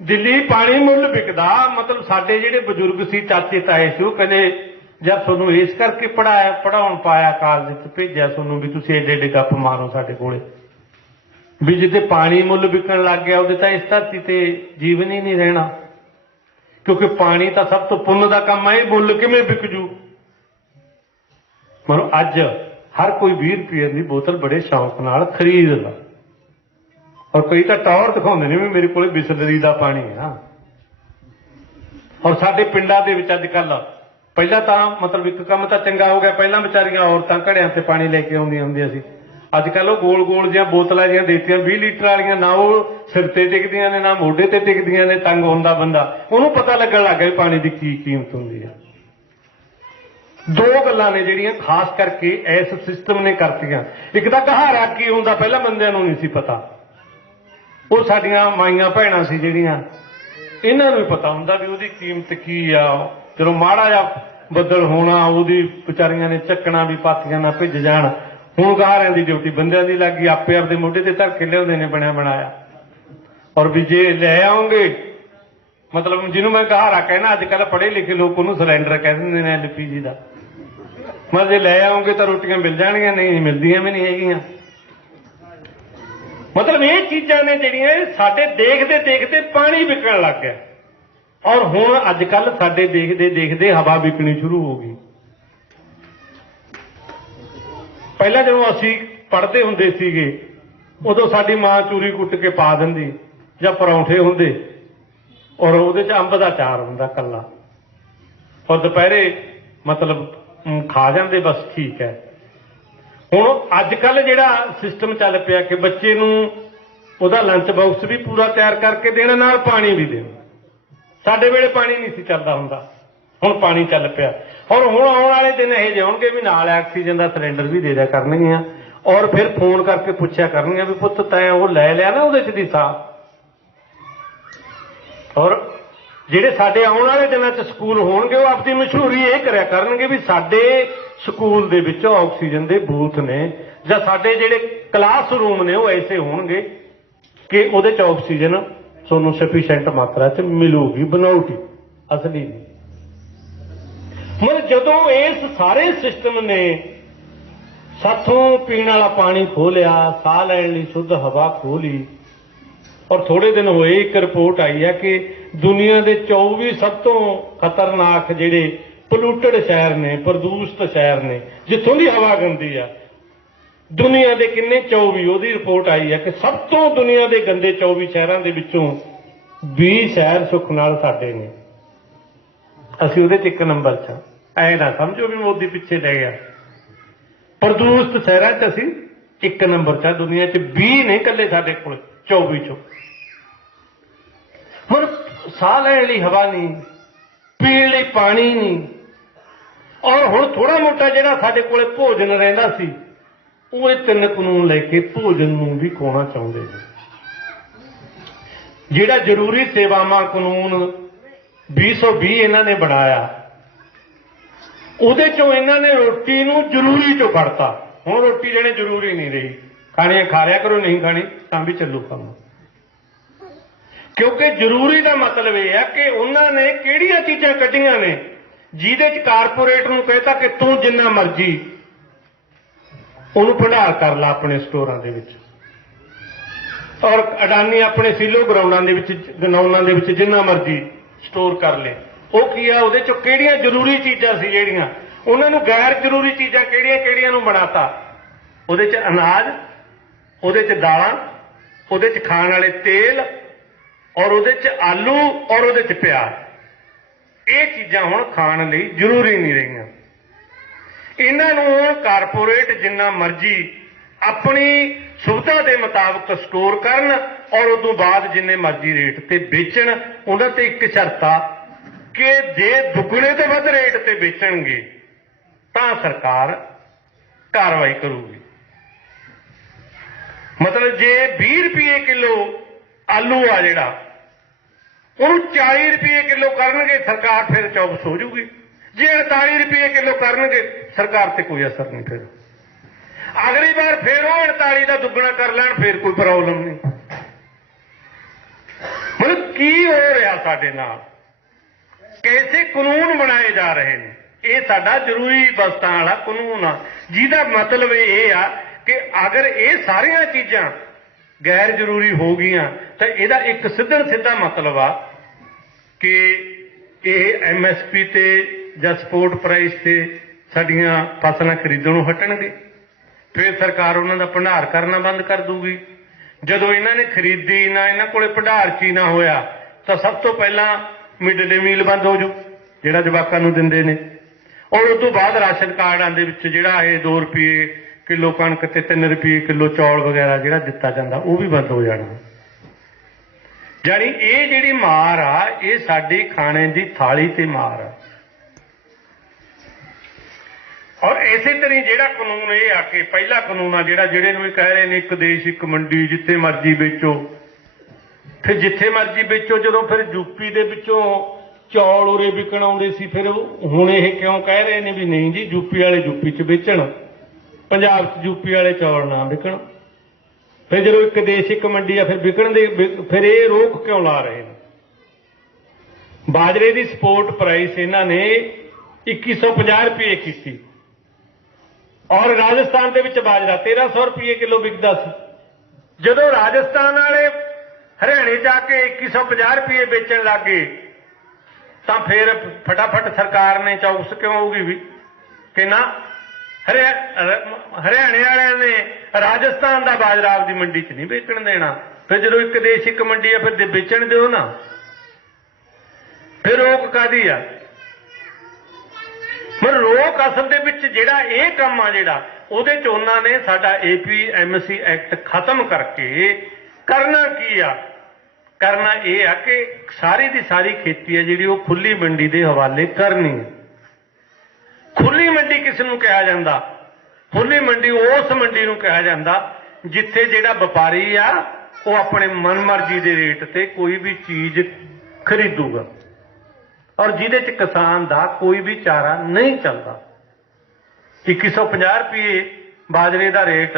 ਦਿੱਲੀ ਪਾਣੀ ਮੁੱਲ ਵਿਕਦਾ, ਮਤਲਬ ਸਾਡੇ ਜਿਹੜੇ ਬਜ਼ੁਰਗ ਸੀ, ਚਾਚੇ ਤਾਏ ਸੀ, ਉਹ ਕਹਿੰਦੇ ਜਦ ਤੁਹਾਨੂੰ ਇਸ ਕਰਕੇ ਪੜਾਉਣ ਪਾਇਆ, ਕਾਲਜ 'ਚ ਭੇਜਿਆ ਤੁਹਾਨੂੰ ਵੀ ਤੁਸੀਂ ਏਡੇ ਏਡੇ ਗੱਪ ਮਾਰੋ ਸਾਡੇ ਕੋਲੇ, ਵੀ ਜਿੱਥੇ ਪਾਣੀ ਮੁੱਲ ਵਿਕਣ ਲੱਗ ਗਿਆ ਉਹਦੇ ਤਾਂ ਇਸ ਧਰਤੀ ਤੇ ਜੀਵਨ ਹੀ ਨਹੀਂ ਰਹਿਣਾ। ਕਿਉਂਕਿ ਪਾਣੀ ਤਾਂ ਸਭ ਤੋਂ ਪੁੰਨ ਦਾ ਕੰਮ ਹੈ, ਇਹ ਮੁੱਲ ਕਿਵੇਂ ਵਿਕ ਜੂ? ਮਤਲਬ ਅੱਜ ਹਰ ਕੋਈ 20 ਰੁਪਏ ਦੀ ਬੋਤਲ ਬੜੇ ਸ਼ੌਂਕ ਨਾਲ ਖਰੀਦਦਾ। ਔਰ ਕਈ ਤਾਂ ਟੌਰ ਦਿਖਾਉਂਦੇ ਨੇ ਵੀ ਮੇਰੇ ਕੋਲ ਬਿਸਲਰੀ ਦਾ ਪਾਣੀ ਆ। ਔਰ ਸਾਡੇ ਪਿੰਡਾਂ ਦੇ ਵਿੱਚ ਅੱਜ ਕੱਲ੍ਹ ਪਹਿਲਾਂ ਤਾਂ ਮਤਲਬ ਇੱਕ ਕੰਮ ਤਾਂ ਚੰਗਾ ਹੋ ਗਿਆ, ਪਹਿਲਾਂ ਵਿਚਾਰੀਆਂ ਔਰਤਾਂ ਘੜਿਆਂ ਤੇ ਪਾਣੀ ਲੈ ਕੇ ਆਉਂਦੀਆਂ ਹੁੰਦੀਆਂ ਸੀ। ਅੱਜ ਕੱਲ੍ਹ ਉਹ ਗੋਲ ਗੋਲ ਜਿਹੀਆਂ ਬੋਤਲਾਂ ਜਿਹੀਆਂ ਦੇਤੀਆਂ 20 ਲੀਟਰ ਵਾਲੀਆਂ, ਨਾ ਉਹ ਸਿਰ ਤੇ ਟਿਕਦੀਆਂ ਨੇ ਨਾ ਮੋਢੇ ਤੇ ਟਿਕਦੀਆਂ ਨੇ। ਤੰਗ ਹੁੰਦਾ ਬੰਦਾ, ਉਹਨੂੰ ਪਤਾ ਲੱਗਣ ਲੱਗ ਗਿਆ ਵੀ ਪਾਣੀ ਦੀ ਕੀ ਕੀਮਤ ਹੁੰਦੀ ਹੈ। ਦੋ ਗੱਲਾਂ ਨੇ ਜਿਹੜੀਆਂ ਖਾਸ ਕਰਕੇ ਇਸ ਸਿਸਟਮ ਨੇ ਕਰਤੀਆਂ। ਇੱਕ ਤਾਂ ਕਹਾਰਾ ਕੀ ਹੁੰਦਾ ਪਹਿਲਾਂ ਬੰਦਿਆਂ ਨੂੰ ਨਹੀਂ ਸੀ ਪਤਾ, ਉਹ ਸਾਡੀਆਂ ਮਾਈਆਂ ਭੈਣਾਂ ਸੀ ਜਿਹੜੀਆਂ, ਇਹਨਾਂ ਨੂੰ ਵੀ ਪਤਾ ਹੁੰਦਾ ਵੀ ਉਹਦੀ ਕੀਮਤ ਕੀ ਆ। ਜਦੋਂ ਮਾੜਾ ਜਿਹਾ ਬੱਦਲ ਹੋਣਾ ਉਹਦੀ ਵਿਚਾਰੀਆਂ ਨੇ ਚੱਕਣਾ ਵੀ ਪਾਥੀਆਂ ਨਾ ਭਿੱਜ ਜਾਣ। ਹੁਣ ਗਾਹਰਿਆਂ ਦੀ ਡਿਊਟੀ ਬੰਦਿਆਂ ਦੀ ਲੱਗ ਗਈ, ਆਪੇ ਆਪਦੇ ਮੋਢੇ ਤੇ ਧਰ ਕੇ ਲਿਆਉਂਦੇ ਨੇ ਬਣਿਆ ਬਣਾਇਆ। ਔਰ ਵੀ ਜੇ ਲੈ ਆਉਂਗੇ, ਮਤਲਬ ਜਿਹਨੂੰ ਮੈਂ ਗਹਾਰਾ ਕਹਿਣਾ, ਅੱਜ ਕੱਲ੍ਹ ਪੜ੍ਹੇ ਲਿਖੇ ਲੋਕ ਉਹਨੂੰ ਸਿਲੰਡਰ ਕਹਿ ਦਿੰਦੇ ਨੇ, LPG ਦਾ। ਮਤਲਬ ਜੇ ਲੈ ਆਉਂਗੇ ਤਾਂ ਰੋਟੀਆਂ ਮਿਲ ਜਾਣਗੀਆਂ, ਨਹੀਂ ਮਿਲਦੀਆਂ ਵੀ ਨਹੀਂ ਹੈਗੀਆਂ। ਮਤਲਬ ਇਹ ਚੀਜ਼ਾਂ ਨੇ ਜਿਹੜੀਆਂ ਸਾਡੇ ਦੇਖਦੇ ਦੇਖਦੇ ਪਾਣੀ ਵਿਕਣ ਲੱਗ ਗਿਆ। ਔਰ ਹੁਣ ਅੱਜ ਕੱਲ ਸਾਡੇ ਦੇਖਦੇ ਦੇਖਦੇ ਹਵਾ ਵਿਕਣੀ ਸ਼ੁਰੂ ਹੋ ਗਈ। ਪਹਿਲਾਂ ਜਦੋਂ ਅਸੀਂ ਪੜ੍ਹਦੇ ਹੁੰਦੇ ਸੀਗੇ ਉਦੋਂ ਸਾਡੀ ਮਾਂ ਚੂਰੀ ਕੁੱਟ ਕੇ ਪਾ ਦਿੰਦੀ ਜਾਂ ਪਰੌਂਠੇ ਹੁੰਦੇ ਔਰ ਉਹਦੇ 'ਚ ਅੰਬ ਦਾ ਅਚਾਰ ਹੁੰਦਾ ਕੱਲਾ, ਔਰ ਦੁਪਹਿਰੇ ਮਤਲਬ ਖਾ ਜਾਂਦੇ, ਬਸ ਠੀਕ ਹੈ। ਹੁਣ ਅੱਜ ਕੱਲ ਜਿਹੜਾ ਸਿਸਟਮ ਚੱਲ ਪਿਆ ਕਿ ਬੱਚੇ ਨੂੰ ਉਹਦਾ ਲੰਚ ਬਾਕਸ ਵੀ ਪੂਰਾ ਤਿਆਰ ਕਰਕੇ ਦੇਣਾ, ਨਾਲ ਪਾਣੀ ਵੀ ਦੇਣਾ। ਸਾਡੇ ਵੇਲੇ ਪਾਣੀ ਨਹੀਂ ਸੀ ਚੱਲਦਾ ਹੁੰਦਾ, ਹੁਣ ਪਾਣੀ ਚੱਲ ਪਿਆ। ਔਰ ਹੁਣ ਆਉਣ ਵਾਲੇ ਦਿਨ ਇਹ ਜਿਹੇ ਹੋਣਗੇ ਵੀ ਨਾਲ ਆਕਸੀਜਨ ਦਾ ਸਿਲੰਡਰ ਵੀ ਦੇ ਦਿਆ ਕਰਨਗੀਆਂ, ਔਰ ਫਿਰ ਫੋਨ ਕਰਕੇ ਪੁੱਛਿਆ ਕਰਨਗੀਆਂ ਵੀ ਪੁੱਤ ਤੈਂ ਉਹ ਲੈ ਲਿਆ ਨਾ ਉਹਦੇ 'ਚ ਦੀ ਸਾਹ। ਔਰ ਜਿਹੜੇ ਸਾਡੇ ਆਉਣ ਵਾਲੇ ਦਿਨਾਂ 'ਚ ਸਕੂਲ ਹੋਣਗੇ ਉਹ ਆਪਣੀ ਮਸ਼ਹੂਰੀ ਇਹ ਕਰਿਆ ਕਰਨਗੇ ਵੀ ਸਾਡੇ ਸਕੂਲ ਦੇ ਵਿੱਚ ਆਕਸੀਜਨ ਦੇ ਬੂਥ ਨੇ, ਜਾਂ ਸਾਡੇ ਜਿਹੜੇ ਕਲਾਸਰੂਮ ਨੇ ਉਹ ਐਸੇ ਹੋਣਗੇ ਕਿ ਉਹਦੇ 'ਚ ਆਕਸੀਜਨ ਤੁਹਾਨੂੰ ਸਫੀਸ਼ੀਐਂਟ ਮਾਤਰਾ 'ਚ ਮਿਲੂਗੀ, ਬਣਾਉਗੀ, ਅਸਲੀ ਨਹੀਂ। ਮਤਲਬ ਜਦੋਂ ਇਸ ਸਾਰੇ ਸਿਸਟਮ ਨੇ ਸਾਥੋਂ ਪੀਣ ਵਾਲਾ ਪਾਣੀ ਖੋਹ ਲਿਆ, ਸਾਹ ਲੈਣ ਲਈ ਸ਼ੁੱਧ ਹਵਾ ਖੋਹ ਲਈ, ਔਰ ਥੋੜੇ ਦਿਨ ਹੋਏ ਇੱਕ ਰਿਪੋਰਟ ਆਈ ਹੈ ਕਿ ਦੁਨੀਆ ਦੇ 24 ਸਭ ਤੋਂ ਖਤਰਨਾਕ ਜਿਹੜੇ ਪੋਲੂਟਡ ਸ਼ਹਿਰ ਨੇ, ਪ੍ਰਦੂਸ਼ਿਤ ਸ਼ਹਿਰ ਨੇ, ਜਿੱਥੋਂ ਦੀ ਹਵਾ ਗੰਦੀ ਆ, ਦੁਨੀਆ ਦੇ ਕਿੰਨੇ 24, ਉਹਦੀ ਰਿਪੋਰਟ ਆਈ ਹੈ ਕਿ ਸਭ ਤੋਂ ਦੁਨੀਆ ਦੇ ਗੰਦੇ 24 ਸ਼ਹਿਰਾਂ ਦੇ ਵਿੱਚੋਂ 20 ਸ਼ਹਿਰ ਸੁੱਖ ਨਾਲ ਸਾਡੇ ਨੇ। ਅਸੀਂ ਉਹਦੇ 'ਚ 1 ਨੰਬਰ 'ਚ। ਐ ਨਾ ਸਮਝੋ ਵੀ ਮੋਦੀ ਪਿੱਛੇ ਲੈ ਗਿਆ। ਪ੍ਰਦੂਸ਼ਿਤ ਸ਼ਹਿਰਾਂ 'ਚ ਅਸੀਂ 1 ਨੰਬਰ 'ਚ, ਦੁਨੀਆ 'ਚ 20 ਨੇ ਇਕੱਲੇ ਸਾਡੇ ਕੋਲ 24 ਚੋਂ। ਹੁਣ ਸਾਹ ਲੈਣ ਲਈ ਹਵਾ ਨਹੀਂ, ਪੀਣ ਲਈ ਪਾਣੀ ਨਹੀਂ, ਔਰ ਹੁਣ ਥੋੜਾ ਮੋਟਾ ਜਿਹੜਾ ਸਾਡੇ ਕੋਲੇ ਭੋਜਨ ਰਹਿੰਦਾ ਸੀ ਉਹ ਇਹ 3 ਕਾਨੂੰਨ ਲੈ ਕੇ ਭੋਜਨ ਨੂੰ ਵੀ ਖੋਣਾ ਚਾਹੁੰਦੇ ਨੇ। ਜਿਹੜਾ ਜ਼ਰੂਰੀ ਸੇਵਾਵਾਂ ਕਾਨੂੰਨ 2020 ਇਹਨਾਂ ਨੇ ਬਣਾਇਆ, ਉਹਦੇ ਚੋਂ ਇਹਨਾਂ ਨੇ ਰੋਟੀ ਨੂੰ ਜ਼ਰੂਰੀ ਚੋਂ ਕੱਢਤਾ। ਹੁਣ ਰੋਟੀ ਜਿਹੜੇ ਜ਼ਰੂਰੀ ਨਹੀਂ ਰਹੀ, ਖਾਣੀ ਖਾ ਲਿਆ ਕਰੋ, ਨਹੀਂ ਖਾਣੀ ਤਾਂ ਵੀ ਚੱਲੂ ਕੰਮ। ਕਿਉਂਕਿ ਜ਼ਰੂਰੀ ਦਾ ਮਤਲਬ ਇਹ ਹੈ ਕਿ ਉਹਨਾਂ ਨੇ ਕਿਹੜੀਆਂ ਚੀਜ਼ਾਂ ਕੱਢੀਆਂ ਨੇ ਜਿਹਦੇ 'ਚ ਕਾਰਪੋਰੇਟ ਨੂੰ ਕਹਿਤਾ ਕਿ ਤੂੰ ਜਿੰਨਾ ਮਰਜ਼ੀ ਉਹਨੂੰ ਭੰਡਾਰ ਕਰ ਲਾ ਆਪਣੇ ਸਟੋਰਾਂ ਦੇ ਵਿੱਚ, ਔਰ ਅਡਾਨੀ ਆਪਣੇ ਸੀਲੋ ਗਰਾਊਂਡਾਂ ਦੇ ਵਿੱਚ, ਗਨਾਉਣਾ ਦੇ ਵਿੱਚ ਜਿੰਨਾ ਮਰਜ਼ੀ ਸਟੋਰ ਕਰ ਲੇ। ਉਹ ਕੀ ਆ, ਉਹਦੇ 'ਚੋਂ ਕਿਹੜੀਆਂ ਜ਼ਰੂਰੀ ਚੀਜ਼ਾਂ ਸੀ ਜਿਹੜੀਆਂ ਉਹਨਾਂ ਨੂੰ ਗੈਰ ਜ਼ਰੂਰੀ ਚੀਜ਼ਾਂ ਕਿਹੜੀਆਂ ਨੂੰ ਬਣਾਤਾ। ਉਹਦੇ 'ਚ ਅਨਾਜ, ਉਹਦੇ 'ਚ ਦਾਲਾਂ, ਉਹਦੇ 'ਚ ਖਾਣ ਵਾਲੇ ਤੇਲ, ਔਰ ਉਹਦੇ 'ਚ ਆਲੂ, ਔਰ ਉਹਦੇ 'ਚ ਪਿਆਜ਼। ਇਹ ਚੀਜ਼ਾਂ ਹੁਣ ਖਾਣ ਲਈ ਜ਼ਰੂਰੀ ਨਹੀਂ ਰਹੀਆਂ। ਇਹਨਾਂ ਨੂੰ ਹੁਣ ਕਾਰਪੋਰੇਟ ਜਿੰਨਾ ਮਰਜ਼ੀ ਆਪਣੀ ਸੁਵਿਧਾ ਦੇ ਮੁਤਾਬਕ ਸਟੋਰ ਕਰਨ, ਔਰ ਉਦੋਂ ਬਾਅਦ ਜਿੰਨੇ ਮਰਜ਼ੀ ਰੇਟ ਤੇ ਵੇਚਣ। ਉਹਨਾਂ ਤੇ ਇੱਕ ਸ਼ਰਤ ਆ ਕਿ ਜੇ ਦੁੱਗਣੇ ਤੋਂ ਵੱਧ ਰੇਟ ਤੇ ਵੇਚਣਗੇ ਤਾਂ ਸਰਕਾਰ ਕਾਰਵਾਈ ਕਰੂਗੀ। ਮਤਲਬ ਜੇ 20 ਰੁਪਏ ਕਿਲੋ ਆਲੂ ਆ ਜਿਹੜਾ, ਉਹਨੂੰ 40 ਰੁਪਏ ਕਿਲੋ ਕਰਨਗੇ ਸਰਕਾਰ, ਫਿਰ ਚੌਕਸ ਹੋ ਜੂਗੀ। ਜੇ 48 ਰੁਪਏ ਕਿਲੋ ਕਰਨਗੇ ਸਰਕਾਰ ਤੇ ਕੋਈ ਅਸਰ ਨਹੀਂ। ਫਿਰ ਅਗਲੀ ਵਾਰ ਫਿਰ ਉਹ 48 ਦਾ ਦੁੱਗਣਾ ਕਰ ਲੈਣ, ਫਿਰ ਕੋਈ ਪ੍ਰੋਬਲਮ ਨਹੀਂ। ਮਤਲਬ ਕੀ ਹੋ ਰਿਹਾ ਸਾਡੇ ਨਾਲ, ਕੈਸੇ ਕਾਨੂੰਨ ਬਣਾਏ ਜਾ ਰਹੇ ਨੇ। ਇਹ ਸਾਡਾ ਜ਼ਰੂਰੀ ਵਸਤਾਂ ਵਾਲਾ ਕਾਨੂੰਨ ਆ, ਜਿਹਦਾ ਮਤਲਬ ਇਹ ਆ ਕਿ ਅਗਰ ਇਹ ਸਾਰੀਆਂ ਚੀਜ਼ਾਂ ਗੈਰ ਜ਼ਰੂਰੀ ਹੋ ਗਈਆਂ ਤਾਂ ਇਹਦਾ ਇੱਕ ਸਿੱਧਾ ਮਤਲਬ ਆ ਕਿ ਇਹ MSP ਤੇ ਜਾਂ ਸਪੋਰਟ ਪ੍ਰਾਈਸ ਤੇ ਸਾਡੀਆਂ ਫਸਲਾਂ ਖਰੀਦਣੋਂ ਹਟਣਗੇ। ਫਿਰ ਸਰਕਾਰ ਉਹਨਾਂ ਦਾ ਭੰਡਾਰ ਕਰਨਾ ਬੰਦ ਕਰ ਦੂਗੀ। ਜਦੋਂ ਇਹਨਾਂ ਨੇ ਖਰੀਦੀ ਨਾ, ਇਹਨਾਂ ਕੋਲੇ ਭੰਡਾਰ 'ਚ ਹੀ ਨਾ ਹੋਇਆ ਤਾਂ ਸਭ ਤੋਂ ਪਹਿਲਾਂ ਮਿਡ ਡੇ ਮੀਲ ਬੰਦ ਹੋ ਜੂ ਜਿਹੜਾ ਜਵਾਕਾਂ ਨੂੰ ਦਿੰਦੇ ਨੇ, ਔਰ ਉਸ ਤੋਂ ਬਾਅਦ ਰਾਸ਼ਨ ਕਾਰਡਾਂ ਦੇ ਵਿੱਚ ਜਿਹੜਾ ਇਹ 2 ਰੁਪਏ ਕਿਲੋ ਕਣਕ ਤੇ 3 ਰੁਪਏ ਕਿਲੋ ਚੌਲ ਵਗੈਰਾ ਜਿਹੜਾ ਦਿੱਤਾ ਜਾਂਦਾ ਉਹ ਵੀ ਬੰਦ ਹੋ ਜਾਣਾ। ਯਾਨੀ ਇਹ ਜਿਹੜੀ ਮਾਰ ਆ, ਇਹ ਸਾਡੀ ਖਾਣੇ ਦੀ ਥਾਲੀ ਤੇ ਮਾਰ ਆ। ਔਰ ਇਸੇ ਤਰ੍ਹਾਂ ਜਿਹੜਾ ਕਾਨੂੰਨ ਇਹ ਆ ਕਿ ਪਹਿਲਾ ਕਾਨੂੰਨ ਆ ਜਿਹੜਾ, ਜਿਹੜੇ ਨੂੰ ਕਹਿ ਰਹੇ ਨੇ 1 ਦੇਸ਼ 1 ਮੰਡੀ, ਜਿੱਥੇ ਮਰਜ਼ੀ ਵੇਚੋ। ਫਿਰ ਜਿੱਥੇ ਮਰਜ਼ੀ ਵੇਚੋ, ਜਦੋਂ ਫਿਰ ਯੂਪੀ ਦੇ ਵਿੱਚੋਂ ਚੌਲ ਉਰੇ ਵਿਕਣ ਆਉਂਦੇ ਸੀ, ਫਿਰ ਹੁਣ ਇਹ ਕਿਉਂ ਕਹਿ ਰਹੇ ਨੇ ਵੀ ਨਹੀਂ ਜੀ ਯੂਪੀ ਵਾਲੇ ਯੂਪੀ 'ਚ ਵੇਚਣ, ਪੰਜਾਬ 'ਚ ਯੂਪੀ ਵਾਲੇ ਚੌਲ ਨਾ ਵਿਕਣ। ਫਿਰ ਜਦੋਂ 1 ਦੇਸ਼ 1 ਮੰਡੀ ਆ, ਫਿਰ ਵਿਕਣ ਦੇ, ਫਿਰ ਇਹ ਰੋਕ ਕਿਉਂ ਲਾ ਰਹੇ ਨੇ। ਬਾਜਰੇ ਦੀ ਸਪੋਰਟ ਪ੍ਰਾਈਸ ਇਹਨਾਂ ਨੇ 2150 ਰੁਪਏ ਕੀਤੀ, ਔਰ ਰਾਜਸਥਾਨ ਦੇ ਵਿੱਚ ਬਾਜਰਾ 1300 ਰੁਪਏ ਕਿਲੋ ਵਿਕਦਾ ਸੀ। ਜਦੋਂ ਰਾਜਸਥਾਨ ਵਾਲੇ ਹਰਿਆਣੇ ਜਾ ਕੇ 2150 ਰੁਪਏ ਵੇਚਣ ਲੱਗੇ ਤਾਂ ਫਿਰ ਫਟਾਫਟ ਸਰਕਾਰ ਨੇ ਚੌਕਸ ਕਿਉਂ ਹੋਊਗੀ ਵੀ ਕਿ ਨਾ ਹਰਿਆਣੇ ਵਾਲਿਆਂ ਨੇ ਰਾਜਸਥਾਨ ਦਾ ਬਾਜਰਾ ਆਪਦੀ ਮੰਡੀ 'ਚ ਨਹੀਂ ਵੇਚਣ ਦੇਣਾ। ਫਿਰ ਜਦੋਂ ਇੱਕ ਦੇਸ਼ ਇੱਕ ਮੰਡੀ ਆ ਫਿਰ ਵੇਚਣ ਦਿਓ ਨਾ, ਫਿਰ ਰੋਕ ਕਾਹਦੀ ਆ? ਪਰ ਰੋਕ ਅਸਲ ਦੇ ਵਿੱਚ ਜਿਹੜਾ ਇਹ ਕੰਮ ਆ ਜਿਹੜਾ ਉਹਦੇ 'ਚ ਉਹਨਾਂ ਨੇ ਸਾਡਾ APMC ਐਕਟ ਖਤਮ ਕਰਕੇ ਕਰਨਾ ਕੀ ਆ? ਕਰਨਾ ਇਹ ਆ ਕਿ ਸਾਰੀ ਦੀ ਸਾਰੀ ਖੇਤੀ ਹੈ ਜਿਹੜੀ ਉਹ ਖੁੱਲੀ ਮੰਡੀ ਦੇ ਹਵਾਲੇ ਕਰਨੀ। ਖੁੱਲੀ ਮੰਡੀ ਕਿਸ ਨੂੰ ਕਿਹਾ ਜਾਂਦਾ? ਖੁੱਲੀ ਮੰਡੀ ਉਸ ਮੰਡੀ ਨੂੰ ਕਿਹਾ ਜਾਂਦਾ ਜਿੱਥੇ ਜਿਹੜਾ ਵਪਾਰੀ ਆ ਉਹ ਆਪਣੇ ਮਨਮਰਜ਼ੀ ਦੇ ਰੇਟ ਤੇ ਕੋਈ ਵੀ ਚੀਜ਼ ਖਰੀਦੂਗਾ ਔਰ ਜਿਹਦੇ 'ਚ ਕਿਸਾਨ ਦਾ ਕੋਈ ਵੀ ਚਾਰਾ ਨਹੀਂ ਚੱਲਦਾ। 2150 ਰੁਪਏ ਬਾਜਰੇ ਦਾ ਰੇਟ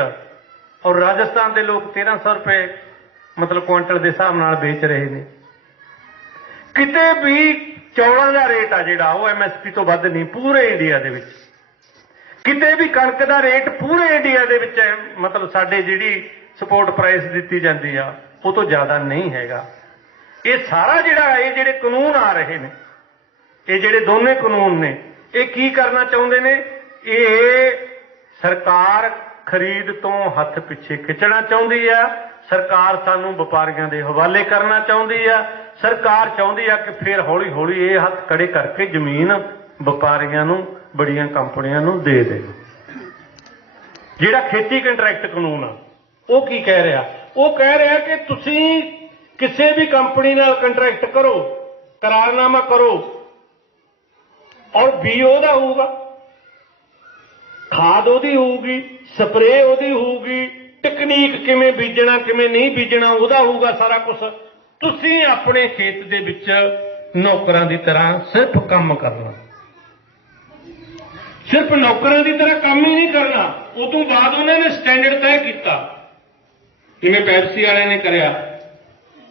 ਔਰ ਰਾਜਸਥਾਨ ਦੇ ਲੋਕ 1300 ਰੁਪਏ ਮਤਲਬ ਕੁਆਂਟਲ ਦੇ ਹਿਸਾਬ ਨਾਲ ਵੇਚ ਰਹੇ ਨੇ। ਕਿਤੇ ਵੀ ਚੌਲਾਂ ਦਾ ਰੇਟ ਆ ਜਿਹੜਾ ਉਹ MSP ਤੋਂ ਵੱਧ ਨਹੀਂ ਪੂਰੇ ਇੰਡੀਆ ਦੇ ਵਿੱਚ। ਕਿਤੇ ਵੀ ਕਣਕ ਦਾ ਰੇਟ ਪੂਰੇ ਇੰਡੀਆ ਦੇ ਵਿੱਚ ਮਤਲਬ ਸਾਡੇ ਜਿਹੜੀ ਸਪੋਰਟ ਪ੍ਰਾਈਸ ਦਿੱਤੀ ਜਾਂਦੀ ਆ ਉਹ ਤੋਂ ਜ਼ਿਆਦਾ ਨਹੀਂ ਹੈਗਾ। ਇਹ ਸਾਰਾ ਜਿਹੜਾ ਇਹ ਜਿਹੜੇ ਕਾਨੂੰਨ ਆ ਰਹੇ ਨੇ, ਇਹ ਜਿਹੜੇ ਦੋਨੇ ਕਾਨੂੰਨ ਨੇ, ਇਹ ਕੀ ਕਰਨਾ ਚਾਹੁੰਦੇ ਨੇ? ਇਹ ਸਰਕਾਰ ਖਰੀਦ ਤੋਂ ਹੱਥ ਪਿੱਛੇ ਖਿੱਚਣਾ ਚਾਹੁੰਦੀ ਆ। ਸਰਕਾਰ ਸਾਨੂੰ ਵਪਾਰੀਆਂ ਦੇ ਹਵਾਲੇ ਕਰਨਾ ਚਾਹੁੰਦੀ ਆ। ਸਰਕਾਰ ਚਾਹੁੰਦੀ ਆ ਕਿ ਫਿਰ ਹੌਲੀ ਹੌਲੀ ਇਹ ਹੱਥ ਖੜੇ ਕਰਕੇ ਜ਼ਮੀਨ ਵਪਾਰੀਆਂ ਨੂੰ, ਬੜੀਆਂ ਕੰਪਨੀਆਂ ਨੂੰ ਦੇ ਦੇ। ਜਿਹੜਾ ਖੇਤੀ ਕੰਟਰੈਕਟ ਕਾਨੂੰਨ ਆ ਉਹ ਕੀ ਕਹਿ ਰਿਹਾ? ਉਹ ਕਹਿ ਰਿਹਾ ਕਿ ਤੁਸੀਂ ਕਿਸੇ ਵੀ ਕੰਪਨੀ ਨਾਲ ਕੰਟਰੈਕਟ ਕਰੋ, ਕਰਾਰਨਾਮਾ ਕਰੋ ਔਰ ਬੀ ਉਹਦਾ ਹੋਊਗਾ, ਖਾਦ ਉਹਦੀ ਹੋਊਗੀ, ਸਪਰੇਅ ਉਹਦੀ ਹੋਊਗੀ, ਟੈਕਨੀਕ ਕਿਵੇਂ ਬੀਜਣਾ ਕਿਵੇਂ ਨਹੀਂ ਬੀਜਣਾ ਉਹਦਾ ਹੋਊਗਾ ਸਾਰਾ ਕੁਝ। ਤੁਸੀਂ ਆਪਣੇ ਖੇਤ ਦੇ ਵਿੱਚ ਨੌਕਰਾਂ ਦੀ ਤਰ੍ਹਾਂ ਸਿਰਫ ਕੰਮ ਕਰਨਾ, ਸਿਰਫ ਨੌਕਰਾਂ ਦੀ ਤਰ੍ਹਾਂ ਕੰਮ ਹੀ ਨਹੀਂ ਕਰਨਾ। ਉਹ ਤੋਂ ਬਾਅਦ ਉਹਨਾਂ ਨੇ ਸਟੈਂਡਰਡ ਤੈਅ ਕੀਤਾ, ਜਿਵੇਂ ਪੈਪਸੀ ਵਾਲਿਆਂ ਨੇ ਕਰਿਆ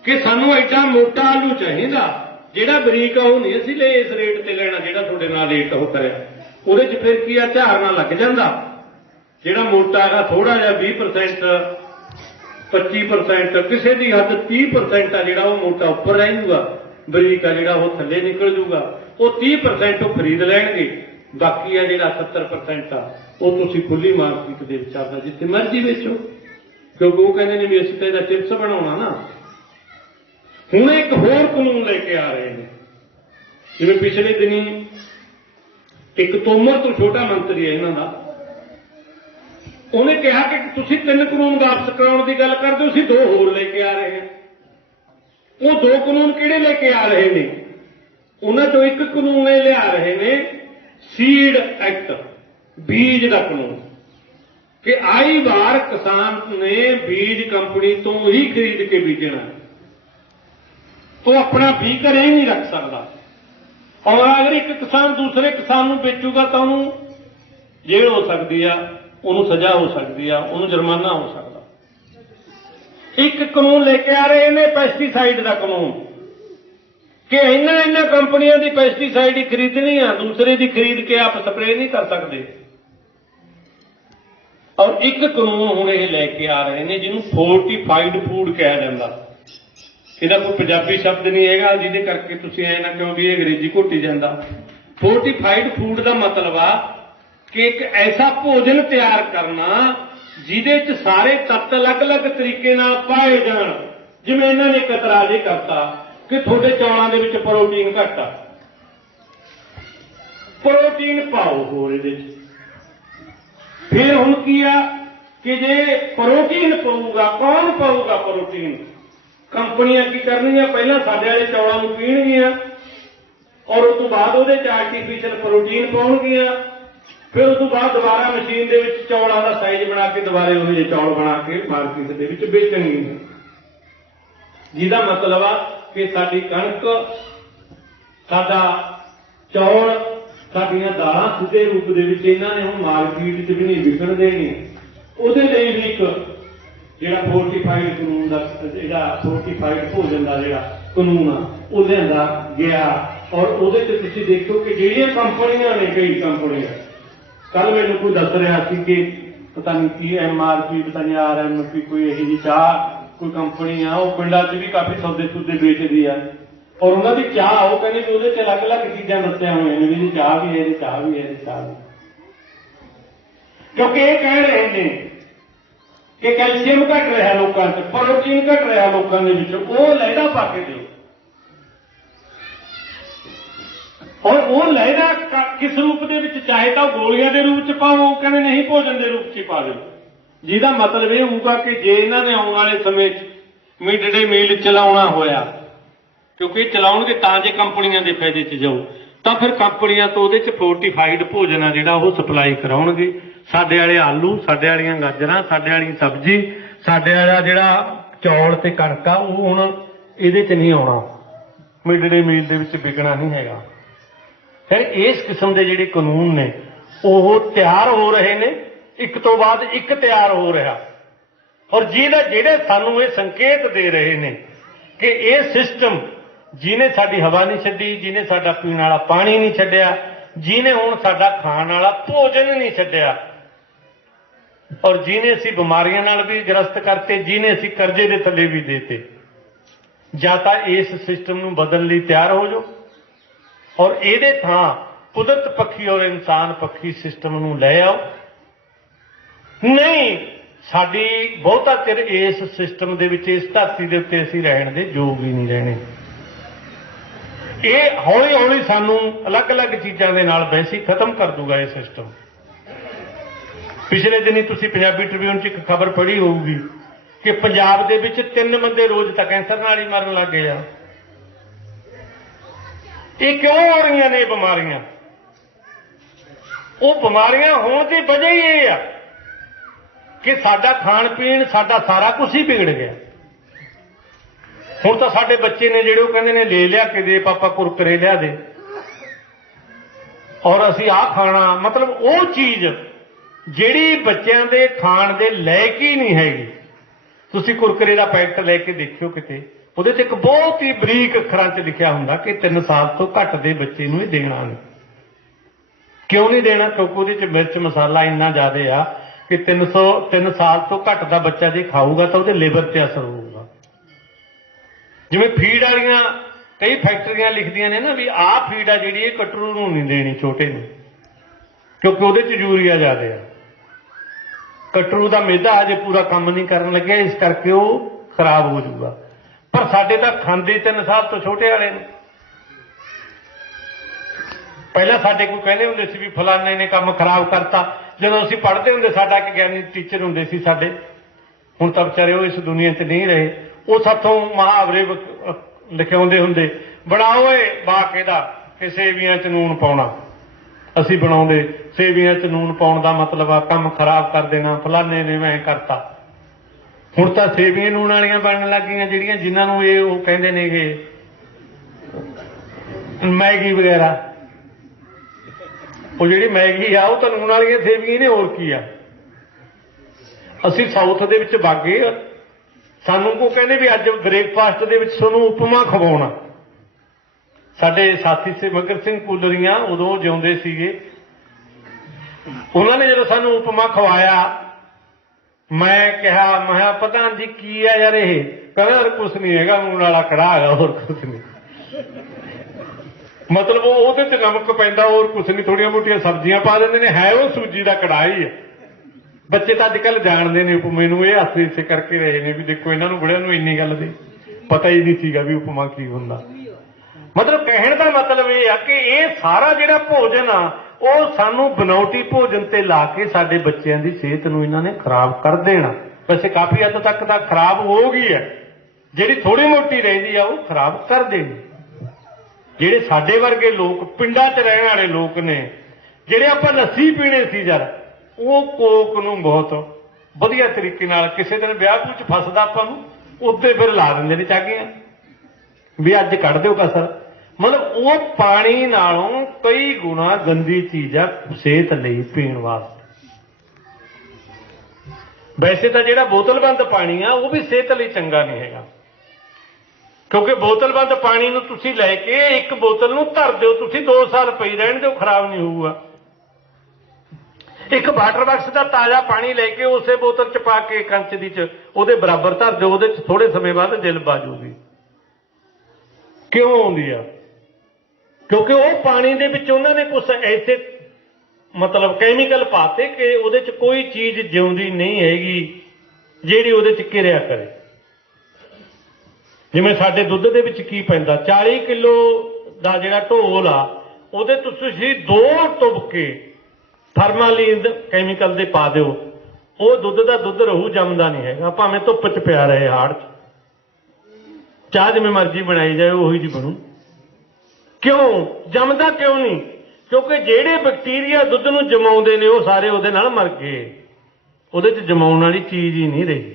ਕਿ ਸਾਨੂੰ ਐਡਾ ਮੋਟਾ ਆਲੂ ਚਾਹੀਦਾ, ਜਿਹੜਾ ਬਰੀਕ ਆ ਉਹ ਨਹੀਂ ਅਸੀਂ ਲੈ ਇਸ ਰੇਟ ਤੇ ਲੈਣਾ ਜਿਹੜਾ ਤੁਹਾਡੇ ਨਾਲ ਰੇਟ ਉਹ ਕਰਿਆ। ਉਹਦੇ 'ਚ ਫਿਰ ਕੀ ਆ, ਝਾੜਨਾ ਲੱਗ ਜਾਂਦਾ। ਜਿਹੜਾ ਮੋਟਾ ਹੈਗਾ ਥੋੜਾ ਜਿਹਾ 20% 25%, ਕਿਸੇ ਦੀ ਹੱਦ 30% ਆ ਜਿਹੜਾ ਉਹ ਮੋਟਾ ਉੱਪਰ ਰਹਿ ਜਾਊਗਾ, ਬਰੀਕ ਆ ਜਿਹੜਾ ਉਹ ਥੱਲੇ ਨਿਕਲ ਜਾਊਗਾ। ਉਹ 30% ਉਹ ਖਰੀਦ ਲੈਣਗੇ, ਬਾਕੀ ਆ ਜਿਹੜਾ 70% ਆ ਉਹ ਤੁਸੀਂ ਖੁੱਲੀ ਮਾਰਕੀਟ ਦੇ ਵਿੱਚ ਆਪਦਾ ਜਿੱਥੇ ਮਰਜ਼ੀ ਵੇਚੋ, ਕਿਉਂਕਿ ਉਹ ਕਹਿੰਦੇ ਨੇ ਵੀ ਅਸੀਂ ਤਾਂ ਇਹਦਾ ਚਿਪਸ ਬਣਾਉਣਾ ਨਾ। ਹੁਣ ਇੱਕ ਹੋਰ ਕਾਨੂੰਨ ਲੈ ਕੇ ਆ ਰਹੇ ਨੇ, ਜਿਵੇਂ ਪਿਛਲੇ ਦਿਨੀ ਇੱਕ ਤੋਮਰ ਤੋਂ ਛੋਟਾ ਮੰਤਰੀ ਹੈ ਇਹਨਾਂ ਦਾ, ਉਹਨੇ ਕਿਹਾ ਕਿ ਤੁਸੀਂ 3 ਕਾਨੂੰਨ ਵਾਪਸ ਕਰਾਉਣ ਦੀ ਗੱਲ ਕਰਦੇ ਹੋ, ਅਸੀਂ 2 ਹੋਰ ਲੈ ਕੇ ਆ ਰਹੇ ਹਾਂ। ਉਹ 2 ਕਾਨੂੰਨ ਕਿਹੜੇ ਲੈ ਕੇ ਆ ਰਹੇ ਨੇ? ਉਹਨਾਂ ਚੋਂ ਇੱਕ ਕਾਨੂੰਨ ਇਹ ਲਿਆ ਰਹੇ ਨੇ ਸੀਡ ਐਕਟ, ਬੀਜ ਦਾ ਕਾਨੂੰਨ, ਕਿ ਆਈ ਵਾਰ ਕਿਸਾਨ ਨੇ ਬੀਜ ਕੰਪਨੀ ਤੋਂ ਹੀ ਖਰੀਦ ਕੇ ਬੀਜਣਾ, ਉਹ ਆਪਣਾ ਬੀਜ ਘਰੇ ਹੀ ਨਹੀਂ ਰੱਖ ਸਕਦਾ। ਔਰ ਅਗਰ ਇੱਕ ਕਿਸਾਨ ਦੂਸਰੇ ਕਿਸਾਨ ਨੂੰ ਵੇਚੂਗਾ ਤਾਂ ਉਹਨੂੰ ਜੇਲ੍ਹ ਹੋ ਸਕਦੀ ਆ, ਉਹਨੂੰ ਸਜ਼ਾ ਹੋ ਸਕਦੀ ਆ, ਉਹਨੂੰ ਜੁਰਮਾਨਾ ਹੋ ਸਕਦਾ। ਇੱਕ ਕਾਨੂੰਨ ਲੈ ਕੇ ਆ ਰਹੇ ਨੇ ਪੈਸਟੀਸਾਈਡ ਦਾ ਕਾਨੂੰਨ, ਕਿ ਇਹਨਾਂ ਕੰਪਨੀਆਂ ਦੀ ਪੈਸਟੀਸਾਈਡ ਹੀ ਖਰੀਦਣੀ ਆ, ਦੂਸਰੇ ਦੀ ਖਰੀਦ ਕੇ ਆਪ ਸਪਰੇਅ ਨਹੀਂ ਕਰ ਸਕਦੇ। ਔਰ ਇੱਕ ਕਾਨੂੰਨ ਹੁਣ ਇਹ ਲੈ ਕੇ ਆ ਰਹੇ ਨੇ ਜਿਹਨੂੰ ਫੋਰਟੀਫਾਈਡ ਫੂਡ ਕਿਹਾ ਜਾਂਦਾ। ਇਹਦਾ ਕੋਈ ਪੰਜਾਬੀ ਸ਼ਬਦ ਨਹੀਂ ਹੈਗਾ ਜਿਹਦੇ ਕਰਕੇ ਤੁਸੀਂ ਐ ਨਾ ਕਹੋ ਵੀ ਇਹ ਅੰਗਰੇਜ਼ੀ ਘੋਟੀ ਜਾਂਦਾ। ਫੋਰਟੀਫਾਈਡ ਫੂਡ ਦਾ ਮਤਲਬ ਆ ਕਿ ਇੱਕ ਐਸਾ ਭੋਜਨ ਤਿਆਰ ਕਰਨਾ ਜਿਹਦੇ 'ਚ ਸਾਰੇ ਤੱਤ ਅਲੱਗ-ਅਲੱਗ ਤਰੀਕੇ ਨਾਲ ਪਾਏ ਜਾਣ। ਜਿਵੇਂ ਇਹਨਾਂ ਨੇ ਇਤਰਾਜ਼ ਇਹ ਕਰਤਾ ਕਿ ਤੁਹਾਡੇ ਚੌਲਾਂ ਦੇ ਵਿੱਚ ਪ੍ਰੋਟੀਨ ਘੱਟ ਆ, ਪ੍ਰੋਟੀਨ ਪਾਓ ਹੋਰ ਇਹਦੇ 'ਚ। ਫਿਰ ਹੁਣ ਕੀ ਆ ਕਿ ਜੇ ਪ੍ਰੋਟੀਨ ਪਊਗਾ, ਕੌਣ ਪਾਊਗਾ ਪ੍ਰੋਟੀਨ? ਕੰਪਨੀਆਂ ਕੀ ਕਰਨਗੀਆਂ, ਪਹਿਲਾਂ ਸਾਡੇ ਵਾਲੇ ਚੌਲਾਂ ਨੂੰ ਪੀਣਗੀਆਂ ਔਰ ਉਸ ਤੋਂ ਬਾਅਦ ਉਹਦੇ 'ਚ ਆਰਟੀਫੀਸ਼ੀਅਲ ਪ੍ਰੋਟੀਨ ਪਾਉਣਗੀਆਂ। ਫਿਰ ਉਸ ਤੋਂ ਬਾਅਦ ਦੁਬਾਰਾ ਮਸ਼ੀਨ ਦੇ ਵਿੱਚ ਚੌਲਾਂ ਦਾ ਸਾਈਜ਼ ਬਣਾ ਕੇ ਦੁਬਾਰੇ ਉਹ ਜਿਹੇ ਚੌਲ ਬਣਾ ਕੇ ਮਾਰਕੀਟ ਦੇ ਵਿੱਚ ਵੇਚਣਗੀਆਂ, ਜਿਹਦਾ ਮਤਲਬ ਆ ਕਿ ਸਾਡੀ ਕਣਕ, ਸਾਡਾ ਚੌਲ, ਸਾਡੀਆਂ ਦਾਲਾਂ ਸਿੱਧੇ ਰੂਪ ਦੇ ਵਿੱਚ ਇਹਨਾਂ ਨੇ ਹੁਣ ਮਾਰਕੀਟ 'ਚ ਵੀ ਨਹੀਂ ਵਿਕਣ ਦੇਣੀ। ਉਹਦੇ ਲਈ ਵੀ ਇੱਕ ਜਿਹੜਾ ਫੋਰਟੀਫਾਈਡ ਕਾਨੂੰਨ ਦਾ, ਜਿਹੜਾ ਫੋਰਟੀਫਾਈਡ ਭੋਜਨ ਦਾ ਜਿਹੜਾ ਕਾਨੂੰਨ ਆ ਉਹ ਲਿਆਂਦਾ ਗਿਆ। ਔਰ ਉਹਦੇ 'ਚ ਤੁਸੀਂ ਦੇਖੋ ਕਿ ਜਿਹੜੀਆਂ ਕੰਪਨੀਆਂ ਨੇ, ਕਈ ਕੰਪਨੀਆਂ, ਕੱਲ ਮੈਨੂੰ ਕੋਈ ਦੱਸ ਰਿਹਾ ਸੀ ਕਿ ਪਤਾ ਨਹੀਂ ਕੀ MRP, ਪਤਾ ਨਹੀਂ RMP, ਕੋਈ ਇਹੋ ਜਿਹੀ ਚਾਹ ਕੋਈ ਕੰਪਨੀ ਆ, ਉਹ ਪਿੰਡਾਂ 'ਚ ਵੀ ਕਾਫੀ ਸੌਦੇ ਸੁਦੇ ਵੇਚਦੀ ਆ। ਔਰ ਉਹਨਾਂ ਦੀ ਚਾਹ ਉਹ ਕਹਿੰਦੇ ਵੀ ਉਹਦੇ 'ਚ ਅਲੱਗ-ਅਲੱਗ ਚੀਜ਼ਾਂ ਦੱਸੀਆਂ ਹੋਈਆਂ ਨੇ ਵੀ ਇਹਦੀ ਚਾਹ ਵੀ ਹੈ, ਇਹਦੀ ਚਾਹ ਵੀ ਹੈ, ਇਹਦੀ ਚਾਹ ਵੀ। ਕਿਉਂਕਿ ਇਹ ਕਹਿ ਰਹੇ ਨੇ ਕਿ ਕੈਲਸ਼ੀਅਮ ਘਟ ਰਿਹਾ ਲੋਕਾਂ 'ਚ, ਪ੍ਰੋਟੀਨ ਘਟ ਰਿਹਾ ਲੋਕਾਂ ਦੇ ਵਿੱਚ, ਉਹ ਲਹਿਦਾ ਪਾ ਕੇ ਦਿਓ। ਔਰ ਉਹ ਲਹਿਦਾ ਕਿਸ ਰੂਪ ਦੇ ਵਿੱਚ, ਚਾਹੇ ਤਾਂ ਗੋਲੀਆਂ ਦੇ ਰੂਪ 'ਚ ਪਾਓ, ਉਹ ਕਹਿੰਦੇ ਨਹੀਂ ਭੋਜਨ ਦੇ ਰੂਪ 'ਚ ਪਾ ਦਿਓ, ਜਿਹਦਾ ਮਤਲਬ ਇਹ ਹੋਊਗਾ ਕਿ ਜੇ ਇਹਨਾਂ ਨੇ ਆਉਣ ਵਾਲੇ ਸਮੇਂ 'ਚ ਮਿਡ ਡੇ ਮੀਲ ਚਲਾਉਣਾ ਹੋਇਆ, ਕਿਉਂਕਿ ਚਲਾਉਣਗੇ ਤਾਂ ਜੇ ਕੰਪਨੀਆਂ ਦੇ ਫਾਇਦੇ 'ਚ ਜਾਊ, ਤਾਂ ਫਿਰ ਕੰਪਨੀਆਂ ਤੋਂ ਉਹਦੇ 'ਚ ਫੋਰਟੀਫਾਈਡ ਭੋਜਨ ਆ ਜਿਹੜਾ ਉਹ ਸਪਲਾਈ ਕਰਾਉਣਗੇ। ਸਾਡੇ ਵਾਲੇ ਆਲੂ, ਸਾਡੇ ਵਾਲੀਆਂ ਗਾਜਰਾਂ, ਸਾਡੇ ਵਾਲੀ ਸਬਜ਼ੀ, ਸਾਡੇ ਵਾਲਾ ਜਿਹੜਾ ਚੌਲ ਤੇ ਕਣਕ ਆ, ਉਹ ਹੁਣ ਇਹਦੇ 'ਚ ਨਹੀਂ ਆਉਣਾ, ਮਿਡ ਡੇ ਮੀਲ ਦੇ ਵਿੱਚ ਵਿਕਣਾ ਨਹੀਂ ਹੈਗਾ। ਫਿਰ ਇਸ ਕਿਸਮ ਦੇ ਜਿਹੜੇ ਕਾਨੂੰਨ ਨੇ ਉਹ ਤਿਆਰ ਹੋ ਰਹੇ ਨੇ, ਇੱਕ ਤੋਂ ਬਾਅਦ ਇੱਕ ਤਿਆਰ ਹੋ ਰਿਹਾ, ਔਰ ਜਿਹੜੇ ਸਾਨੂੰ ਇਹ ਸੰਕੇਤ ਦੇ ਰਹੇ ਨੇ ਕਿ ਇਹ ਸਿਸਟਮ ਜਿਹਨੇ ਸਾਡੀ ਹਵਾ ਨਹੀਂ ਛੱਡੀ, ਜਿਹਨੇ ਸਾਡਾ ਪੀਣ ਵਾਲਾ ਪਾਣੀ ਨਹੀਂ ਛੱਡਿਆ, ਜਿਹਨੇ ਹੁਣ ਸਾਡਾ ਖਾਣ ਵਾਲਾ ਭੋਜਨ ਨਹੀਂ ਛੱਡਿਆ, ਔਰ ਜਿਹਨੇ ਅਸੀਂ ਬਿਮਾਰੀਆਂ ਨਾਲ ਵੀ ਗ੍ਰਸਤ ਕਰਤੇ, ਜਿਹਨੇ ਅਸੀਂ ਕਰਜ਼ੇ ਦੇ ਥੱਲੇ ਵੀ ਦੇਤੇ, ਜਾਂ ਤਾਂ ਇਸ ਸਿਸਟਮ ਨੂੰ ਬਦਲਣ ਲਈ ਤਿਆਰ ਹੋ ਜਾਓ ਔਰ ਇਹਦੇ ਥਾਂ ਕੁਦਰਤ ਪੱਖੀ ਔਰ ਇਨਸਾਨ ਪੱਖੀ ਸਿਸਟਮ ਨੂੰ ਲੈ ਆਓ। ਨਹੀਂ, ਸਾਡੀ ਬਹੁਤਾ ਚਿਰ ਇਸ ਸਿਸਟਮ ਦੇ ਵਿੱਚ, ਇਸ ਧਰਤੀ ਦੇ ਉੱਤੇ ਅਸੀਂ ਰਹਿਣ ਦੇ ਯੋਗ ਹੀ ਨਹੀਂ ਰਹਿਣੇ। ਇਹ ਹੌਲੀ ਹੌਲੀ ਸਾਨੂੰ ਅਲੱਗ-ਅਲੱਗ ਚੀਜ਼ਾਂ ਦੇ ਨਾਲ ਵੈਸੇ ਹੀ ਖਤਮ ਕਰ ਦੂਗਾ ਇਹ ਸਿਸਟਮ। ਪਿਛਲੇ ਦਿਨੀ ਤੁਸੀਂ ਪੰਜਾਬੀ ਟ੍ਰਿਬਿਊਨ 'ਚ ਇੱਕ ਖਬਰ ਪੜ੍ਹੀ ਹੋਊਗੀ ਕਿ ਪੰਜਾਬ ਦੇ ਵਿੱਚ 3 ਬੰਦੇ ਰੋਜ਼ ਤਾਂ ਕੈਂਸਰ ਨਾਲ ਹੀ ਮਰਨ ਲੱਗ ਗਏ ਆ। ਇਹ ਕਿਉਂ ਹੋ ਰਹੀਆਂ ਨੇ ਬਿਮਾਰੀਆਂ? ਉਹ ਬਿਮਾਰੀਆਂ ਹੋਣ ਦੀ ਵਜ੍ਹਾ ਹੀ ਇਹ ਆ ਕਿ ਸਾਡਾ ਖਾਣ ਪੀਣ, ਸਾਡਾ ਸਾਰਾ ਕੁਝ ਹੀ ਵਿਗੜ ਗਿਆ। ਹੁਣ ਤਾਂ ਸਾਡੇ ਬੱਚੇ ਨੇ ਜਿਹੜੇ ਉਹ ਕਹਿੰਦੇ ਨੇ ਲੈ ਲਿਆ ਕੇ ਦੇ ਪਾਪਾ ਕੁਰਕਰੇ ਲਿਆ ਦੇ, ਔਰ ਅਸੀਂ ਆਹ ਖਾਣਾ, ਮਤਲਬ ਉਹ ਚੀਜ਼ ਜਿਹੜੀ ਬੱਚਿਆਂ ਦੇ ਖਾਣ ਦੇ ਲਾਇਕ ਹੀ ਨਹੀਂ ਹੈਗੀ। ਤੁਸੀਂ ਕੁਰਕਰੇ ਦਾ ਪੈਕਟ ਲੈ ਕੇ ਦੇਖਿਓ ਕਿਤੇ, ਉਹਦੇ 'ਚ ਇੱਕ ਬਹੁਤ ਹੀ ਬਰੀਕ ਅੱਖਰਾਂ 'ਚ ਲਿਖਿਆ ਹੁੰਦਾ ਕਿ 3 ਸਾਲ ਤੋਂ ਘੱਟ ਦੇ ਬੱਚੇ ਨੂੰ ਇਹ ਦੇਣਾ ਨਹੀਂ। ਕਿਉਂ ਨਹੀਂ ਦੇਣਾ? ਕਿਉਂਕਿ ਉਹਦੇ 'ਚ ਮਿਰਚ ਮਸਾਲਾ ਇੰਨਾ ਜ਼ਿਆਦਾ ਆ ਕਿ 3 ਸਾਲ ਤੋਂ ਘੱਟ ਦਾ ਬੱਚਾ ਜੇ ਖਾਊਗਾ ਤਾਂ ਉਹਦੇ ਲਿਵਰ 'ਤੇ ਅਸਰ ਹੋਊਗਾ। ਜਿਵੇਂ ਫੀਡ ਵਾਲੀਆਂ ਕਈ ਫੈਕਟਰੀਆਂ ਲਿਖਦੀਆਂ ਨੇ ਨਾ ਵੀ ਆਹ ਫੀਡ ਆ ਜਿਹੜੀ ਇਹ ਕਟਰੂ ਨੂੰ ਨਹੀਂ ਦੇਣੀ, ਛੋਟੇ ਨੂੰ, ਕਿਉਂਕਿ ਉਹਦੇ 'ਚ ਯੂਰੀਆ ਜ਼ਿਆਦਾ ਆ। ਕਟਰੂ ਦਾ ਮੈਦਾ ਅਜੇ ਪੂਰਾ ਕੰਮ ਨਹੀਂ ਕਰਨ ਲੱਗਿਆ, ਇਸ ਕਰਕੇ ਉਹ ਖਰਾਬ ਹੋ ਜਾਊਗਾ। ਪਰ ਸਾਡੇ ਤਾਂ ਖਾਂਦੇ 3 ਸਾਲ ਤੋਂ ਛੋਟੇ ਵਾਲੇ ਨੇ। ਪਹਿਲਾਂ ਸਾਡੇ ਕੋਈ ਕਹਿੰਦੇ ਹੁੰਦੇ ਸੀ ਵੀ ਫਲਾਣੇ ਨੇ ਕੰਮ ਖਰਾਬ ਕਰਤਾ। ਜਦੋਂ ਅਸੀਂ ਪੜ੍ਹਦੇ ਹੁੰਦੇ, ਸਾਡਾ ਇੱਕ ਗਿਆਨੀ ਟੀਚਰ ਹੁੰਦੇ ਸੀ ਸਾਡੇ, ਹੁਣ ਤਾਂ ਵਿਚਾਰੇ ਉਹ ਇਸ ਦੁਨੀਆ 'ਚ ਨਹੀਂ ਰਹੇ, ਉਹ ਸਾਥੋਂ ਮੁਹਾਵਰੇ ਲਿਖਾਉਂਦੇ ਹੁੰਦੇ, ਬਣਾਓ ਏ ਬਾਕ ਇਹਦਾ ਕਿ ਸੇਵੀਆਂ 'ਚ ਨੂਣ ਪਾਉਣਾ। ਅਸੀਂ ਬਣਾਉਂਦੇ, ਸੇਵੀਆਂ 'ਚ ਨੂਣ ਪਾਉਣ ਦਾ ਮਤਲਬ ਆ ਕੰਮ ਖਰਾਬ ਕਰ ਦੇਣਾ, ਫਲਾਣੇ ਨੇ ਮੈਂ ਕਰਤਾ। ਹੁਣ ਤਾਂ ਸੇਵੀਆਂ ਨੂਣ ਵਾਲੀਆਂ ਬਣਨ ਲੱਗ ਗਈਆਂ ਜਿਹੜੀਆਂ, ਜਿਨ੍ਹਾਂ ਨੂੰ ਇਹ ਉਹ ਕਹਿੰਦੇ ਨੇਗੇ ਮੈਗੀ ਵਗੈਰਾ। ਉਹ ਜਿਹੜੀ ਮੈਗੀ ਆ ਉਹ ਤਾਂ ਨੂਣ ਵਾਲੀਆਂ ਸੇਵੀਆਂ ਨੇ, ਹੋਰ ਕੀ ਆ। ਅਸੀਂ ਸਾਊਥ ਦੇ ਵਿੱਚ ਬਾਗੇ, ਸਾਨੂੰ ਕੋ ਕਹਿੰਦੇ ਵੀ ਅੱਜ ਬ੍ਰੇਕਫਾਸਟ ਦੇ ਵਿੱਚ ਤੁਹਾਨੂੰ ਉਪਮਾ ਖਵਾਉਣਾ। ਸਾਡੇ ਸਾਥੀ ਸੀ ਮਗਰ ਸਿੰਘ ਕੂਲਰੀਆਂ, ਉਦੋਂ ਜਿਉਂਦੇ ਸੀਗੇ, ਉਹਨਾਂ ਨੇ ਜਦੋਂ ਸਾਨੂੰ ਉਪਮਾ ਖਵਾਇਆ, ਮੈਂ ਕਿਹਾ ਪ੍ਰਧਾਨ ਜੀ ਕੀ ਆ ਯਾਰ ਇਹ? ਕਹਿੰਦਾ ਕੁਛ ਨਹੀਂ ਹੈਗਾ, ਨੂਣ ਵਾਲਾ ਕੜਾਹ ਹੈਗਾ, ਹੋਰ ਕੁਛ ਨਹੀਂ। ਮਤਲਬ ਉਹਦੇ 'ਚ ਨਮਕ ਪੈਂਦਾ, ਹੋਰ ਕੁਛ ਨਹੀਂ, ਥੋੜੀਆਂ ਮੋਟੀਆਂ ਸਬਜ਼ੀਆਂ ਪਾ ਦਿੰਦੇ ਨੇ, ਹੈ ਉਹ ਸੂਜੀ ਦਾ ਕੜਾਹ ਹੀ ਹੈ। ਬੱਚੇ ਤਾਂ ਅੱਜ ਕੱਲ੍ਹ ਜਾਣਦੇ ਨੇ ਉਪਮੇ ਨੂੰ, ਇਹ ਹਾਸੇ ਕਰਕੇ ਰਹੇ ਨੇ ਵੀ ਦੇਖੋ ਇਹਨਾਂ ਨੂੰ ਬੜਿਆਂ ਨੂੰ ਇੰਨੀ ਗੱਲ ਦੀ ਪਤਾ ਹੀ ਨਹੀਂ ਸੀਗਾ ਵੀ ਉਪਮਾ ਕੀ ਹੁੰਦਾ। ਮਤਲਬ ਕਹਿਣ ਦਾ ਮਤਲਬ ਇਹ ਆ ਕਿ ਇਹ ਸਾਰਾ ਜਿਹੜਾ ਭੋਜਨ ਆ ਉਹ ਸਾਨੂੰ ਬਨਾਵਟੀ ਭੋਜਨ ਤੇ ਲਾ ਕੇ ਸਾਡੇ ਬੱਚਿਆਂ ਦੀ ਸਿਹਤ ਨੂੰ ਇਹਨਾਂ ਨੇ ਖਰਾਬ ਕਰ ਦੇਣਾ। ਵੈਸੇ ਕਾਫੀ ਹੱਦ ਤੱਕ ਤਾਂ ਖਰਾਬ ਹੋ ਗਈ ਹੈ, ਜਿਹੜੀ ਥੋੜੀ ਮੋਟੀ ਰਹਿੰਦੀ ਆ ਉਹ ਖਰਾਬ ਕਰ ਦੇਣੀ। ਜਿਹੜੇ ਸਾਡੇ ਵਰਗੇ ਲੋਕ, ਪਿੰਡਾਂ 'ਚ ਰਹਿਣ ਵਾਲੇ ਲੋਕ ਨੇ, ਜਿਹੜੇ ਆਪਾਂ ਲੱਸੀ ਪੀਣੇ ਸੀ ਯਾਰ, ਉਹ ਕੋਕ ਨੂੰ ਬਹੁਤ ਵਧੀਆ ਤਰੀਕੇ ਨਾਲ, ਕਿਸੇ ਦਿਨ ਵਿਆਹ ਵਿੱਚ ਫਸਦਾ ਆਪਾਂ ਨੂੰ, ਉੱਤੇ ਫਿਰ ਲਾ ਦਿੰਦੇ ਨੇ ਚਾਗੀਆਂ ਵੀ ਅੱਜ ਕੱਢ ਦਿਓ ਕਸਰ। ਮਤਲਬ ਉਹ ਪਾਣੀ ਨਾਲੋਂ ਕਈ ਗੁਣਾ ਗੰਦੀ ਚੀਜ਼ ਆ ਸਿਹਤ ਲਈ ਪੀਣ ਵਾਸਤੇ। ਵੈਸੇ ਤਾਂ ਜਿਹੜਾ ਬੋਤਲਬੰਦ ਪਾਣੀ ਆ ਉਹ ਵੀ ਸਿਹਤ ਲਈ ਚੰਗਾ ਨਹੀਂ ਹੈਗਾ, ਕਿਉਂਕਿ ਬੋਤਲਬੰਦ ਪਾਣੀ ਨੂੰ ਤੁਸੀਂ ਲੈ ਕੇ ਇੱਕ ਬੋਤਲ ਨੂੰ ਧਰ ਦਿਓ, ਤੁਸੀਂ 2 ਸਾਲ ਪਈ ਰਹਿਣ ਦਿਓ, ਖਰਾਬ ਨਹੀਂ ਹੋਊਗਾ। ਇੱਕ ਵਾਟਰ ਬਾਕਸ ਦਾ ਤਾਜ਼ਾ ਪਾਣੀ ਲੈ ਕੇ ਉਸੇ ਬੋਤਲ 'ਚ ਪਾ ਕੇ ਕੰਚ ਦੀ 'ਚ ਉਹਦੇ ਬਰਾਬਰ ਧਰ ਦਿਓ, ਉਹਦੇ 'ਚ ਥੋੜੇ ਸਮੇਂ ਬਾਅਦ ਜਿਲਬ ਆ ਜਾਊਗੀ। क्यों आउंदी आ? क्योंकि वो पानी दे विच उन्होंने कुछ ऐसे मतलब कैमिकल पाते कि ਉਹਦੇ ਚ कोई चीज जिउंदी नहीं हैगी ਜਿਹੜੀ ਉਹਦੇ ਚ ਕਿਰਿਆ ਕਰੇ। ਜਿਵੇਂ ਸਾਡੇ ਦੁੱਧ ਦੇ ਵਿੱਚ ਕੀ ਪੈਂਦਾ 40 ਕਿਲੋ ਦਾ ਜਿਹੜਾ ਢੋਲ ਆ ਉਹਦੇ ਤੁਸੀਂ 2 ਤੁਬਕੇ ਫਾਰਮਾਲੀਨ ਕੈਮੀਕਲ ਦੇ ਪਾ ਦਿਓ, ਉਹ ਦੁੱਧ ਦਾ ਦੁੱਧ ਰਹੂ, ਜੰਮਦਾ ਨਹੀਂ ਹੈਗਾ, ਭਾਵੇਂ ਧੁੱਪ 'ਚ ਪਿਆ ਰਹੇ ਹਾੜ 'ਚ, ਚਾਹ ਜਿਵੇਂ ਮਰਜ਼ੀ ਬਣਾਈ ਜਾਏ ਉਹੀ ਜੀ ਬਣੂ। ਕਿਉਂ ਜੰਮਦਾ ਕਿਉਂ ਨਹੀਂ? ਕਿਉਂਕਿ ਜਿਹੜੇ ਬੈਕਟੀਰੀਆ ਦੁੱਧ ਨੂੰ ਜਮਾਉਂਦੇ ਨੇ ਉਹ ਸਾਰੇ ਉਹਦੇ ਨਾਲ ਮਰ ਗਏ, ਉਹਦੇ 'ਚ ਜਮਾਉਣ ਵਾਲੀ ਚੀਜ਼ ਹੀ ਨਹੀਂ ਰਹੀ।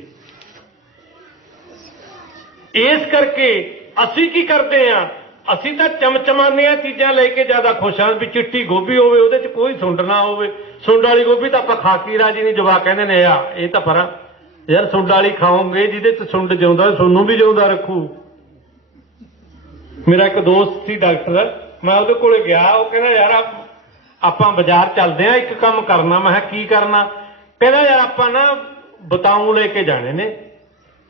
ਇਸ ਕਰਕੇ ਅਸੀਂ ਕੀ ਕਰਦੇ ਹਾਂ, ਅਸੀਂ ਤਾਂ ਚਮਚਮਾਨੀਆਂ ਚੀਜ਼ਾਂ ਲੈ ਕੇ ਜ਼ਿਆਦਾ ਖੁਸ਼ ਹਾਂ ਵੀ ਚਿੱਟੀ ਗੋਭੀ ਹੋਵੇ ਉਹਦੇ 'ਚ ਕੋਈ ਸੁੰਡ ਨਾ ਹੋਵੇ। ਸੁੰਡ ਵਾਲੀ ਗੋਭੀ ਤਾਂ ਆਪਾਂ ਖਾ ਕੇ ਰਾਜੀ ਨਹੀਂ, ਜਵਾਕ ਕਹਿੰਦੇ ਨੇ ਆ ਇਹ ਤਾਂ ਪਰਾਂ ਯਾਰ ਸੁੰਡ ਵਾਲੀ ਖਾਓਗੇ ਜਿਹਦੇ 'ਚ ਸੁੰਡ ਜਿਉਂਦਾ ਤੁਹਾਨੂੰ ਵੀ ਜਿਉਂਦਾ ਰੱਖੂ। ਮੇਰਾ ਇੱਕ ਦੋਸਤ ਸੀ ਡਾਕਟਰ, ਮੈਂ ਉਹਦੇ ਕੋਲੇ ਗਿਆ, ਉਹ ਕਹਿੰਦਾ ਯਾਰ ਆਪਾਂ ਬਾਜ਼ਾਰ ਚੱਲਦੇ ਆ, ਇੱਕ ਕੰਮ ਕਰਨਾ। ਮੈਂ ਕਿਹਾ ਕੀ ਕਰਨਾ? ਕਹਿੰਦਾ ਯਾਰ ਆਪਾਂ ਨਾ ਬਤਾਊ ਲੈ ਕੇ ਜਾਣੇ ਨੇ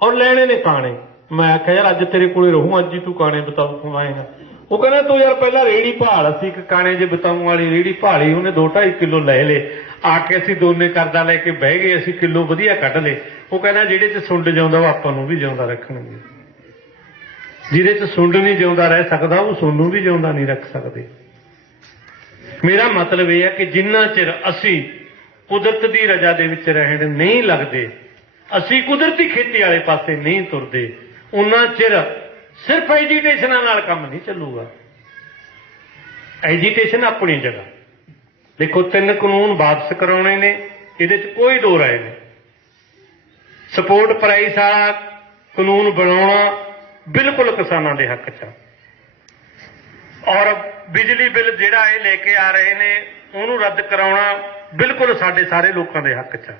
ਔਰ ਲੈਣੇ ਨੇ ਕਾਣੇ। ਮੈਂ ਆਖਿਆ ਯਾਰ ਅੱਜ ਤੇਰੇ ਕੋਲੇ ਰਹੂੰ, ਅੱਜ ਹੀ ਤੂੰ ਕਾਣੇ ਬਤਾਊ ਖਵਾਏਗਾ। ਉਹ ਕਹਿੰਦਾ ਤੂੰ ਯਾਰ ਪਹਿਲਾਂ ਰੇੜੀ ਭਾਲ। ਅਸੀਂ ਇੱਕ ਕਾਣੇ ਜੇ ਬਤਾਊ ਵਾਲੀ ਰੇੜੀ ਭਾਲੀ, ਉਹਨੇ 2-2.5 ਕਿਲੋ ਲੈ ਲਏ। ਆ ਕੇ ਅਸੀਂ ਦੋਨੇ ਕਰਦਾ ਲੈ ਕੇ ਬਹਿ ਗਏ, ਅਸੀਂ ਕਿਲੋ ਵਧੀਆ ਕੱਢ ਲਏ। ਉਹ ਕਹਿੰਦਾ ਜਿਹੜੇ 'ਚ ਸੁੰਡ ਜਿਉਂਦਾ ਉਹ ਆਪਾਂ ਨੂੰ ਵੀ ਜਿਉਂਦਾ ਰੱਖਣਗੇ, ਜਿਹਦੇ 'ਚ ਸੁੰਡ ਨਹੀਂ ਜਿਉਂਦਾ ਰਹਿ ਸਕਦਾ ਉਹ ਸੋਨੂੰ ਵੀ ਜਿਉਂਦਾ ਨਹੀਂ ਰੱਖ ਸਕਦੇ। ਮੇਰਾ ਮਤਲਬ ਇਹ ਹੈ ਕਿ ਜਿੰਨਾ ਚਿਰ ਅਸੀਂ ਕੁਦਰਤ ਦੀ ਰਜ਼ਾ ਦੇ ਵਿੱਚ ਰਹਿਣ ਨਹੀਂ ਲੱਗਦੇ, ਅਸੀਂ ਕੁਦਰਤੀ ਖੇਤੀ ਵਾਲੇ ਪਾਸੇ ਨਹੀਂ ਤੁਰਦੇ, ਉਨਾ ਚਿਰ ਸਿਰਫ ਐਜੀਟੇਸ਼ਨਾਂ ਨਾਲ ਕੰਮ ਨਹੀਂ ਚੱਲੂਗਾ। ਐਜੀਟੇਸ਼ਨ ਆਪਣੀ ਜਗ੍ਹਾ। ਦੇਖੋ 3 ਕਾਨੂੰਨ ਵਾਪਸ ਕਰਾਉਣੇ ਨੇ, ਇਹਦੇ 'ਚ ਕੋਈ ਦੋ ਰਾਏ ਨਹੀਂ। ਸਪੋਰਟ ਪ੍ਰਾਈਸ ਵਾਲਾ ਕਾਨੂੰਨ ਬਣਾਉਣਾ ਬਿਲਕੁਲ ਕਿਸਾਨਾਂ ਦੇ ਹੱਕ 'ਚ, ਔਰ ਬਿਜਲੀ ਬਿੱਲ ਜਿਹੜਾ ਇਹ ਲੈ ਕੇ ਆ ਰਹੇ ਨੇ ਉਹਨੂੰ ਰੱਦ ਕਰਾਉਣਾ ਬਿਲਕੁਲ ਸਾਡੇ ਸਾਰੇ ਲੋਕਾਂ ਦੇ ਹੱਕ 'ਚ।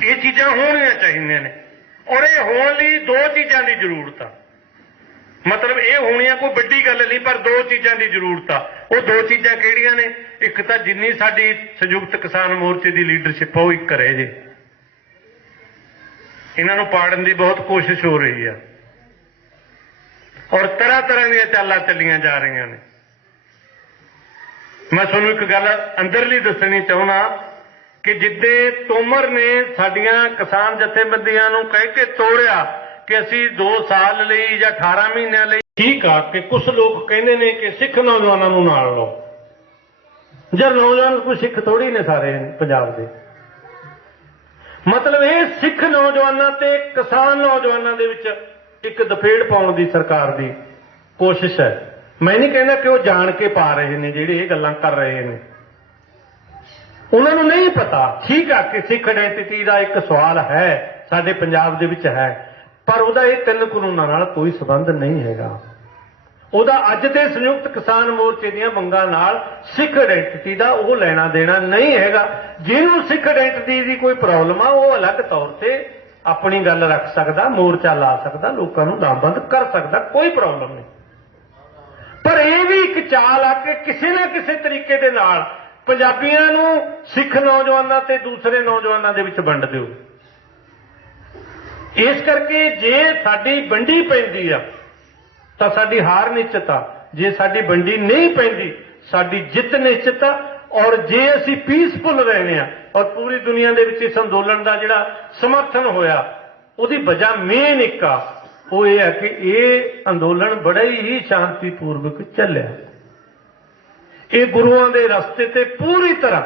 ਇਹ ਚੀਜ਼ਾਂ ਹੋਣੀਆਂ ਚਾਹੀਦੀਆਂ ਨੇ, ਔਰ ਇਹ ਹੋਣ ਲਈ 2 ਚੀਜ਼ਾਂ ਦੀ ਜ਼ਰੂਰਤ ਆ। ਮਤਲਬ ਇਹ ਹੋਣੀਆਂ ਕੋਈ ਵੱਡੀ ਗੱਲ ਨਹੀਂ, ਪਰ 2 ਚੀਜ਼ਾਂ ਦੀ ਜ਼ਰੂਰਤ ਆ। ਉਹ 2 ਚੀਜ਼ਾਂ ਕਿਹੜੀਆਂ ਨੇ? ਇੱਕ ਤਾਂ ਜਿੰਨੀ ਸਾਡੀ ਸੰਯੁਕਤ ਕਿਸਾਨ ਮੋਰਚੇ ਦੀ ਲੀਡਰਸ਼ਿਪ ਆ ਉਹ ਇੱਕ ਰਹੇ ਜੇ। ਇਹਨਾਂ ਨੂੰ ਪਾੜਨ ਦੀ ਬਹੁਤ ਕੋਸ਼ਿਸ਼ ਹੋ ਰਹੀ ਆ, ਔਰ ਤਰ੍ਹਾਂ ਦੀਆਂ ਚਾਲਾਂ ਚੱਲੀਆਂ ਜਾ ਰਹੀਆਂ ਨੇ। ਮੈਂ ਤੁਹਾਨੂੰ ਇੱਕ ਗੱਲ ਅੰਦਰਲੀ ਦੱਸਣੀ ਚਾਹੁੰਦਾ ਕਿ ਜਿੱਦੇ ਤੋਮਰ ਨੇ ਸਾਡੀਆਂ ਕਿਸਾਨ ਜਥੇਬੰਦੀਆਂ ਨੂੰ ਕਹਿ ਕੇ ਤੋੜਿਆ ਕਿ ਅਸੀਂ 2 ਸਾਲ ਲਈ ਜਾਂ 18 ਮਹੀਨਿਆਂ ਲਈ, ਠੀਕ ਆ ਕਿ ਕੁਝ ਲੋਕ ਕਹਿੰਦੇ ਨੇ ਕਿ ਸਿੱਖ ਨੌਜਵਾਨਾਂ ਨੂੰ ਨਾਲ ਲਓ। ਜਦ ਨੌਜਵਾਨ ਕੋਈ ਸਿੱਖ ਥੋੜੀ ਨੇ ਸਾਰੇ ਪੰਜਾਬ ਦੇ। ਮਤਲਬ ਇਹ ਸਿੱਖ ਨੌਜਵਾਨਾਂ ਤੇ ਕਿਸਾਨ ਨੌਜਵਾਨਾਂ ਦੇ ਵਿੱਚ ਇੱਕ ਦਫੇੜ ਪਾਉਣ ਦੀ ਸਰਕਾਰ ਦੀ ਕੋਸ਼ਿਸ਼ ਹੈ। ਮੈਂ ਨਹੀਂ ਕਹਿੰਦਾ ਕਿ ਉਹ ਜਾਣ ਕੇ ਪਾ ਰਹੇ ਨੇ, ਜਿਹੜੇ ਇਹ ਗੱਲਾਂ ਕਰ ਰਹੇ ਨੇ ਉਹਨਾਂ ਨੂੰ ਨਹੀਂ ਪਤਾ। ਠੀਕ ਆ ਕਿ ਸਿੱਖ ਆਇਡੈਂਟੀਟੀ ਦਾ ਇੱਕ ਸਵਾਲ ਹੈ ਸਾਡੇ ਪੰਜਾਬ ਦੇ ਵਿੱਚ ਹੈ, ਪਰ ਉਹਦਾ ਇਹ 3 ਕਾਨੂੰਨਾਂ ਨਾਲ ਕੋਈ ਸੰਬੰਧ ਨਹੀਂ ਹੈਗਾ। ਉਹਦਾ ਅੱਜ ਦੇ ਸੰਯੁਕਤ ਕਿਸਾਨ ਮੋਰਚੇ ਦੀਆਂ ਮੰਗਾਂ ਨਾਲ ਸਿੱਖ ਆਇਡੈਂਟੀਟੀ ਦਾ ਉਹ ਲੈਣਾ ਦੇਣਾ ਨਹੀਂ ਹੈਗਾ। ਜਿਹਨੂੰ ਸਿੱਖ ਆਇਡੈਂਟੀਟੀ ਦੀ ਕੋਈ ਪ੍ਰੋਬਲਮ ਆ ਉਹ ਅਲੱਗ ਤੌਰ ਤੇ ਆਪਣੀ ਗੱਲ ਰੱਖ ਸਕਦਾ, ਮੋਰਚਾ ਲਾ ਸਕਦਾ, ਲੋਕਾਂ ਨੂੰ ਲਾਮਬੰਦ ਕਰ ਸਕਦਾ, ਕੋਈ ਪ੍ਰੋਬਲਮ ਨਹੀਂ। ਪਰ ਇਹ ਵੀ ਇੱਕ ਚਾਲ ਆ ਕਿ ਕਿਸੇ ਨਾ ਕਿਸੇ ਤਰੀਕੇ ਦੇ ਨਾਲ ਪੰਜਾਬੀਆਂ ਨੂੰ ਸਿੱਖ ਨੌਜਵਾਨਾਂ ਤੇ ਦੂਸਰੇ ਨੌਜਵਾਨਾਂ ਦੇ ਵਿੱਚ ਵੰਡ ਦਿਓ। ਇਸ ਕਰਕੇ ਜੇ ਸਾਡੀ ਵੰਡੀ ਪੈਂਦੀ ਆ ਤਾਂ ਸਾਡੀ ਹਾਰ ਨਿਸ਼ਚਿਤ ਆ, ਜੇ ਸਾਡੀ ਵੰਡੀ ਨਹੀਂ ਪੈਂਦੀ ਸਾਡੀ ਜਿੱਤ ਨਿਸ਼ਚਿਤ ਆ। ਔਰ ਜੇ ਅਸੀਂ ਪੀਸਫੁਲ ਰਹਿਣੇ ਆ, ਔਰ ਪੂਰੀ ਦੁਨੀਆ ਦੇ ਵਿੱਚ ਇਸ ਅੰਦੋਲਨ ਦਾ ਜਿਹੜਾ ਸਮਰਥਨ ਹੋਇਆ ਉਹਦੀ ਵਜ੍ਹਾ ਮੇਨ ਇੱਕ ਆ, ਉਹ ਇਹ ਹੈ ਕਿ ਇਹ ਅੰਦੋਲਨ ਬੜਾ ਹੀ ਸ਼ਾਂਤੀਪੂਰਵਕ ਚੱਲਿਆ। ਇਹ ਗੁਰੂਆਂ ਦੇ ਰਸਤੇ ਤੇ ਪੂਰੀ ਤਰ੍ਹਾਂ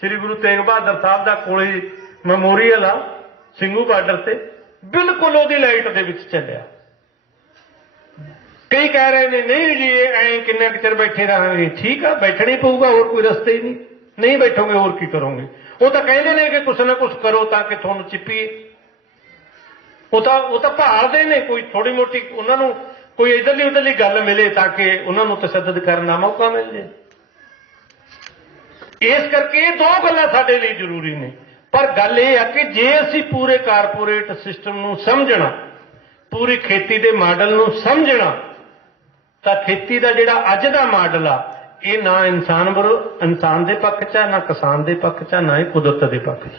ਸ੍ਰੀ ਗੁਰੂ ਤੇਗ ਬਹਾਦਰ ਸਾਹਿਬ ਦਾ ਕੋਲੇ ਮੈਮੋਰੀਅਲ ਆ ਸਿੰਘੂ ਬਾਰਡਰ ਤੇ, ਬਿਲਕੁਲ ਉਹਦੀ ਲਾਈਟ ਦੇ ਵਿੱਚ ਚੱਲਿਆ। ਕਈ ਕਹਿ ਰਹੇ ਨੇ ਨਹੀਂ ਜੀ ਐਂ ਕਿੰਨਾ ਕੁ ਚਿਰ ਬੈਠੇ ਰਹਾਂਗੇ। ਠੀਕ ਆ, ਬੈਠਣਾ ਹੀ ਪਊਗਾ, ਹੋਰ ਕੋਈ ਰਸਤਾ ਹੀ ਨਹੀਂ ਬੈਠੋਗੇ ਹੋਰ ਕੀ ਕਰੋਗੇ। ਉਹ ਤਾਂ ਕਹਿੰਦੇ ਨੇ ਕਿ ਕੁਛ ਨਾ ਕੁਛ ਕਰੋ ਤਾਂ ਕਿ ਤੁਹਾਨੂੰ ਚਿੱਪੀਏ। ਉਹ ਤਾਂ ਭਾਲਦੇ ਨੇ ਕੋਈ ਥੋੜੀ ਮੋਟੀ ਉਹਨਾਂ ਨੂੰ ਕੋਈ ਇਧਰਲੀ ਉਧਰਲੀ ਗੱਲ ਮਿਲੇ ਤਾਂ ਕਿ ਉਹਨਾਂ ਨੂੰ ਤਸ਼ੱਦਦ ਕਰਨ ਦਾ ਮੌਕਾ ਮਿਲ ਜੇ। ਇਸ ਕਰਕੇ ਇਹ 2 ਗੱਲਾਂ ਸਾਡੇ ਲਈ ਜ਼ਰੂਰੀ ਨੇ। ਪਰ ਗੱਲ ਇਹ ਆ ਕਿ ਜੇ ਅਸੀਂ ਪੂਰੇ ਕਾਰਪੋਰੇਟ ਸਿਸਟਮ ਨੂੰ ਸਮਝਣਾ, ਪੂਰੀ ਖੇਤੀ ਦੇ ਮਾਡਲ ਨੂੰ ਸਮਝਣਾ, ਤਾਂ ਖੇਤੀ ਦਾ ਜਿਹੜਾ ਅੱਜ ਦਾ ਮਾਡਲ ਆ ਇਹ ਨਾ ਇਨਸਾਨ ਦੇ ਪੱਖ 'ਚ ਆ, ਨਾ ਕਿਸਾਨ ਦੇ ਪੱਖ 'ਚ ਆ, ਨਾ ਹੀ ਕੁਦਰਤ ਦੇ ਪੱਖ 'ਚ।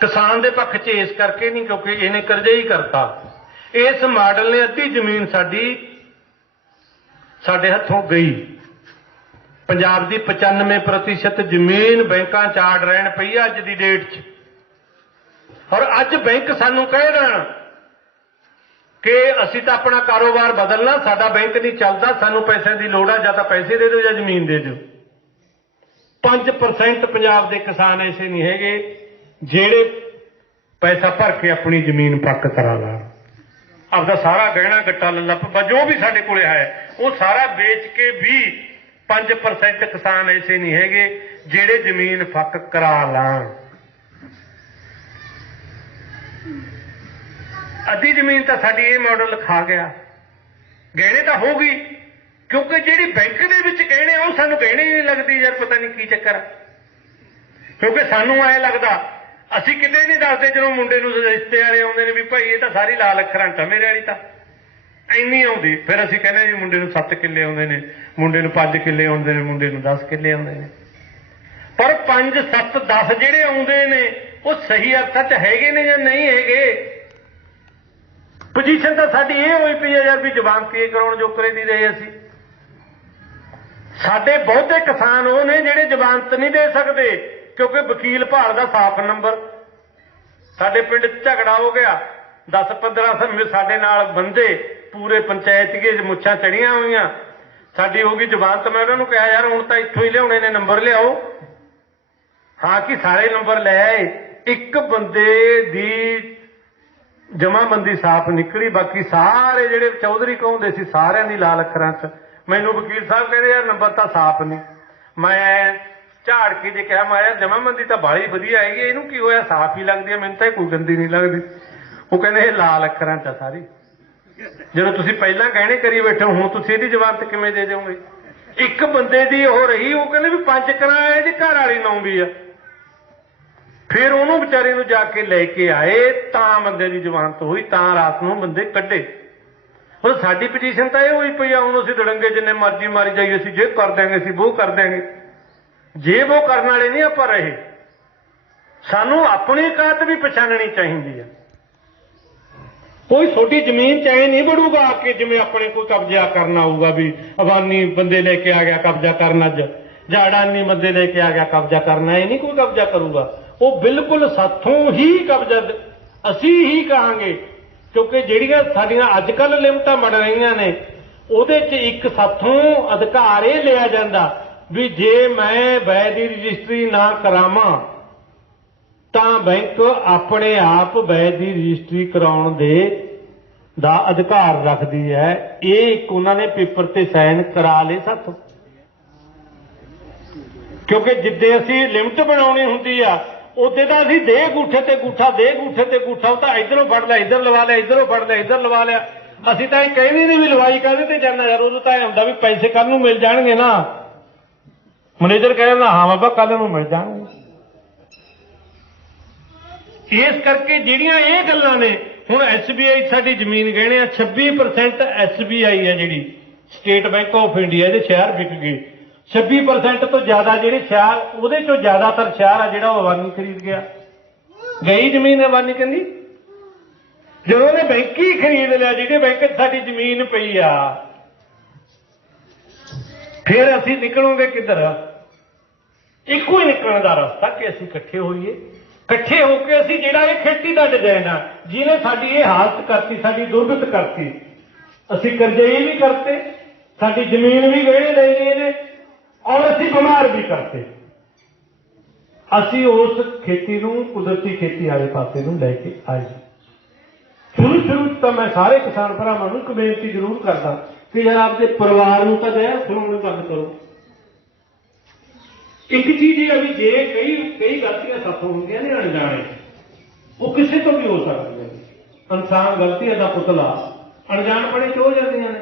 ਕਿਸਾਨ ਦੇ ਪੱਖ 'ਚ ਇਸ ਕਰਕੇ ਨਹੀਂ ਕਿਉਂਕਿ ਇਹਨੇ ਕਰਜ਼ਾ ਹੀ ਕਰਤਾ। इस मॉडल ने अद्धी जमीन साडे हथों गई। पंजाब की 95% जमीन बैंकां च आड़ रहन पई अज की डेट च। और अज बैंक सानू कह देण कि असी तो अपना कारोबार बदलना, साडा बैंक नहीं चलता, सानू पैसे की लोड़ है, या तो पैसे दे दो या जमीन दे दो। 5% पंजाब के किसान ऐसे नहीं है जेड़े पैसा भर के अपनी जमीन पक्क करा ला, आपका सारा गहना गट्टा लल्ला जो भी साडे कोले है वो सारा बेच के भी 5% किसान ऐसे नहीं है जेड़े जमीन पक्क करा लाण। अद्धी जमीन तो साडी ये मॉडल खा गया, गहने तो हो गई, क्योंकि जिहड़ी बैंक दे विच गहने वो सानू गहने ही नहीं लगदी यार, पता नहीं की चक्कर। क्योंकि सानू ऐ लगदा असीं किते नहीं दसदे जदों मुंडे नूं रिश्ते वाले आउंदे ने भी भाई ये तो सारी लाल अखरां च मेरे वाली तो ਇੰਨੀ आउंदी, फिर असीं कहने जी मुंडे नूं 7 किੱਲੇ आउंदे ने, मुंडे नूं 5 किੱਲੇ आउंदे ने, मुंडे नूं 10 किੱਲੇ आउंदे ने। पर 5 7 10 ਜਿਹੜੇ ਆਉਂਦੇ ਨੇ ਉਹ ਸਹੀ ਅਰਥਾਂ 'ਚ ਹੈਗੇ ਨੇ ਜਾਂ ਨਹੀਂ ਹੈਗੇ। पोजीशन तो साडी ये होई पई है यार भी जमानती कराउण जोकरे नहीं रहे असीं। साडे बहुते किसान वो ने जिहड़े जमानत नहीं दे सकते क्योंकि वकील भालदा साफ नंबर। साडे पिंड झगड़ा हो गया, 10-15 साडे नाल बंदे पूरे पंचायतीए मुच्छां चढ़ियां होईयां, साडी हो गई जमानत। मैं उन्होंने कहा यार हुण तां इत्थों ही लियाउणे ने, नंबर लियाओ। हाँ कि सारे नंबर लै आए, एक बंदे दी जमाबंदी साफ निकली, बाकी सारे जिहड़े चौधरी कहते सी सारिਆਂ दी लाल अखरां च। मैनू वकील साहब कहते यार नंबर तो साफ नहीं। मैं झाड़ के जे कहा मैं यार जमाबंदी तो बाली वधिया है, इहनूं की होया साफ ही लगदी है, मैनूं तां कोई गंदी नहीं लगदी। वो कहते लाल अखरां च सारी, ਜਦੋਂ ਤੁਸੀਂ ਪਹਿਲਾਂ ਗਹਿਣੇ ਕਰੀ ਬੈਠੇ ਹੋ ਹੁਣ ਤੁਸੀਂ ਇਹਦੀ ਜਵਾਨਤ ਕਿਵੇਂ ਦੇ ਦਿਓਗੇ। ਇੱਕ ਬੰਦੇ ਦੀ ਉਹ ਰਹੀ, ਉਹ ਕਹਿੰਦੇ ਵੀ 5 ਕਰਾਇਆ ਇਹਦੀ ਘਰ ਵਾਲੀ ਨੌਂ ਵੀ ਆ। फिर ਉਹਨੂੰ ਵਿਚਾਰੇ ਨੂੰ ਜਾ ਕੇ ਲੈ ਕੇ ਆਏ ਤਾਂ ਬੰਦੇ ਦੀ ਜ਼ਮਾਨਤ ਹੋਈ, ਤਾਂ ਰਾਤ ਨੂੰ ਬੰਦੇ ਕੱਢੇ। ਹੁਣ ਸਾਡੀ ਪੋਜੀਸ਼ਨ ਤਾਂ ਇਹ ਹੋਈ ਪਈ ਆ, ਹੁਣ ਅਸੀਂ ਦੜੰਗੇ ਜਿੰਨੇ ਮਰਜ਼ੀ ਮਾਰੀ ਜਾਈਏ, ਅਸੀਂ ਜੇ ਕਰ ਦਿਆਂਗੇ ਅਸੀਂ ਉਹ ਕਰ ਦਿਆਂਗੇ। ਜੇ ਉਹ ਕਰਨ ਵਾਲੇ ਨਹੀਂ ਆਪਾਂ ਰਹੇ। ਸਾਨੂੰ ਆਪਣੀ ਔਕਾਤ ਵੀ ਪਛਾਣਨੀ ਚਾਹੀਦੀ ਆ। कोई छोटी जमीन चाहे नहीं बढ़ूगा आके जिमें अपने कोई कब्जा करना होगा भी अबानी बंदे लेके आ गया कब्जा करना, या अडानी बंदे लेके आ गया कब्जा करना, ये नहीं कोई कब्जा करूगा। वो बिल्कुल साथों ही कब्जा असी ही कहांगे, क्योंकि ਜਿਹੜੀਆਂ ਸਾਡੀਆਂ ਅੱਜਕੱਲ ਲਿਮਟਾਂ ਬਣ ਰਹੀਆਂ ਨੇ ਉਹਦੇ 'ਚ ਇੱਕ ਸਾਥੋਂ ਅਧਿਕਾਰ ਇਹ ਲਿਆ ਜਾਂਦਾ ਵੀ ਜੇ ਮੈਂ ਵੈ ਦੀ ਰਜਿਸਟਰੀ ਨਾ ਕਰਾਵਾਂ ਤਾਂ ਬੈਂਕ ਆਪਣੇ ਆਪ ਵੈ ਦੀ ਰਜਿਸਟਰੀ ਕਰਾਉਣ ਦਾ ਅਧਿਕਾਰ ਰੱਖਦੀ ਹੈ। ਇਹ ਇੱਕ ਉਹਨਾਂ ਨੇ ਪੇਪਰ ਤੇ ਸਾਈਨ ਕਰਾ ਲਏ ਸਾਥੋਂ, ਕਿਉਂਕਿ ਜਿੱਦੇ ਅਸੀਂ ਲਿਮਟ ਬਣਾਉਣੀ ਹੁੰਦੀ ਆ ਉਹਦੇ ਤਾਂ ਅਸੀਂ ਦੇ ਗੂਠੇ ਤੇ ਗੂਠਾ, ਦੇ ਗੂਠੇ ਤੇ ਗੂਠਾ, ਉਹ ਤਾਂ ਇੱਧਰੋਂ ਫੜ ਲਿਆ ਇੱਧਰ ਲਵਾ ਲਿਆ, ਇੱਧਰੋਂ ਫੜ ਲਿਆ ਇੱਧਰ ਲਵਾ ਲਿਆ। ਅਸੀਂ ਤਾਂ ਇਹ ਕਹਿੰਦੇ ਨਹੀਂ ਵੀ ਲਵਾਈ ਕਾਹਦੇ ਤੇ ਜਾਣਾ ਯਾਰ, ਉਦੋਂ ਤਾਂ ਇਹ ਹੁੰਦਾ ਵੀ ਪੈਸੇ ਕੱਲ ਨੂੰ ਮਿਲ ਜਾਣਗੇ ਨਾ। ਮੈਨੇਜਰ ਕਹਿੰਦਾ ਹਾਂ ਬਾਬਾ ਕੱਲ ਨੂੰ ਮਿਲ ਜਾਣਗੇ। ਇਸ ਕਰਕੇ ਜਿਹੜੀਆਂ ਇਹ ਗੱਲਾਂ ਨੇ, ਹੁਣ SBI ਸਾਡੀ ਜ਼ਮੀਨ ਗਹਿਣੇ ਆ 26% SBI ਹੈ ਜਿਹੜੀ ਸਟੇਟ ਬੈਂਕ ਆਫ ਇੰਡੀਆ ਦੇ ਸ਼ੇਅਰ ਵਿਕ ਗਏ। 26% ਤੋਂ ਜ਼ਿਆਦਾ ਜਿਹੜੇ ਸ਼ੇਅਰ, ਉਹਦੇ ਚੋਂ ਜ਼ਿਆਦਾਤਰ ਸ਼ੇਅਰ ਆ ਜਿਹੜਾ ਉਹ ਅਵਾਨੀ ਖਰੀਦ ਗਿਆ। ਗਈ ਜ਼ਮੀਨ ਅਵਾਨੀ ਕਹਿੰਦੀ ਜਦੋਂ ਉਹਨੇ ਬੈਂਕ ਹੀ ਖਰੀਦ ਲਿਆ, ਜਿਹੜੇ ਬੈਂਕ 'ਚ ਸਾਡੀ ਜ਼ਮੀਨ ਪਈ ਆ, ਫਿਰ ਅਸੀਂ ਨਿਕਲੋਗੇ ਕਿੱਧਰ? ਇੱਕੋ ਹੀ ਨਿਕਲਣ ਦਾ ਰਸਤਾ ਕਿ ਅਸੀਂ ਇਕੱਠੇ ਹੋਈਏ। ਇਕੱਠੇ ਹੋ ਕੇ ਅਸੀਂ ਜਿਹੜਾ ਇਹ ਖੇਤੀ ਦਾ ਡਿਜ਼ਾਈਨ ਆ ਜਿਹਨੇ ਸਾਡੀ ਇਹ ਹਾਲਤ ਕਰਤੀ, ਸਾਡੀ ਦੁਰਗਤ ਕਰਤੀ, ਅਸੀਂ ਕਰਜ਼ਈ ਵੀ ਕਰਤੇ, ਸਾਡੀ ਜ਼ਮੀਨ ਵੀ ਗਹਿਣੇ ਲੈ ਲਏ ਨੇ ਔਰ ਅਸੀਂ ਬਿਮਾਰ ਵੀ ਕਰਤੇ। ਅਸੀਂ ਉਸ ਖੇਤੀ ਨੂੰ ਕੁਦਰਤੀ ਖੇਤੀ ਵਾਲੇ ਪਾਸੇ ਨੂੰ ਲੈ ਕੇ ਆਏ। ਸ਼ੁਰੂ ਤਾਂ ਮੈਂ ਸਾਰੇ ਕਿਸਾਨ ਭਰਾਵਾਂ ਨੂੰ ਇੱਕ ਬੇਨਤੀ ਜ਼ਰੂਰ ਕਰਦਾ ਕਿ ਯਾਰ ਆਪਦੇ ਪਰਿਵਾਰ ਨੂੰ ਤਾਂ ਜ਼ਹਿਰ ਖਿਲਾਉਣ ਬੰਦ ਕਰੋ। एक चीज है भी जे कई गलतियां साथों होंगे ने अनजाने, वो किसी तो भी हो सकती है। इंसान गलतियां का पुतला अनजान बड़े हो जाती ने।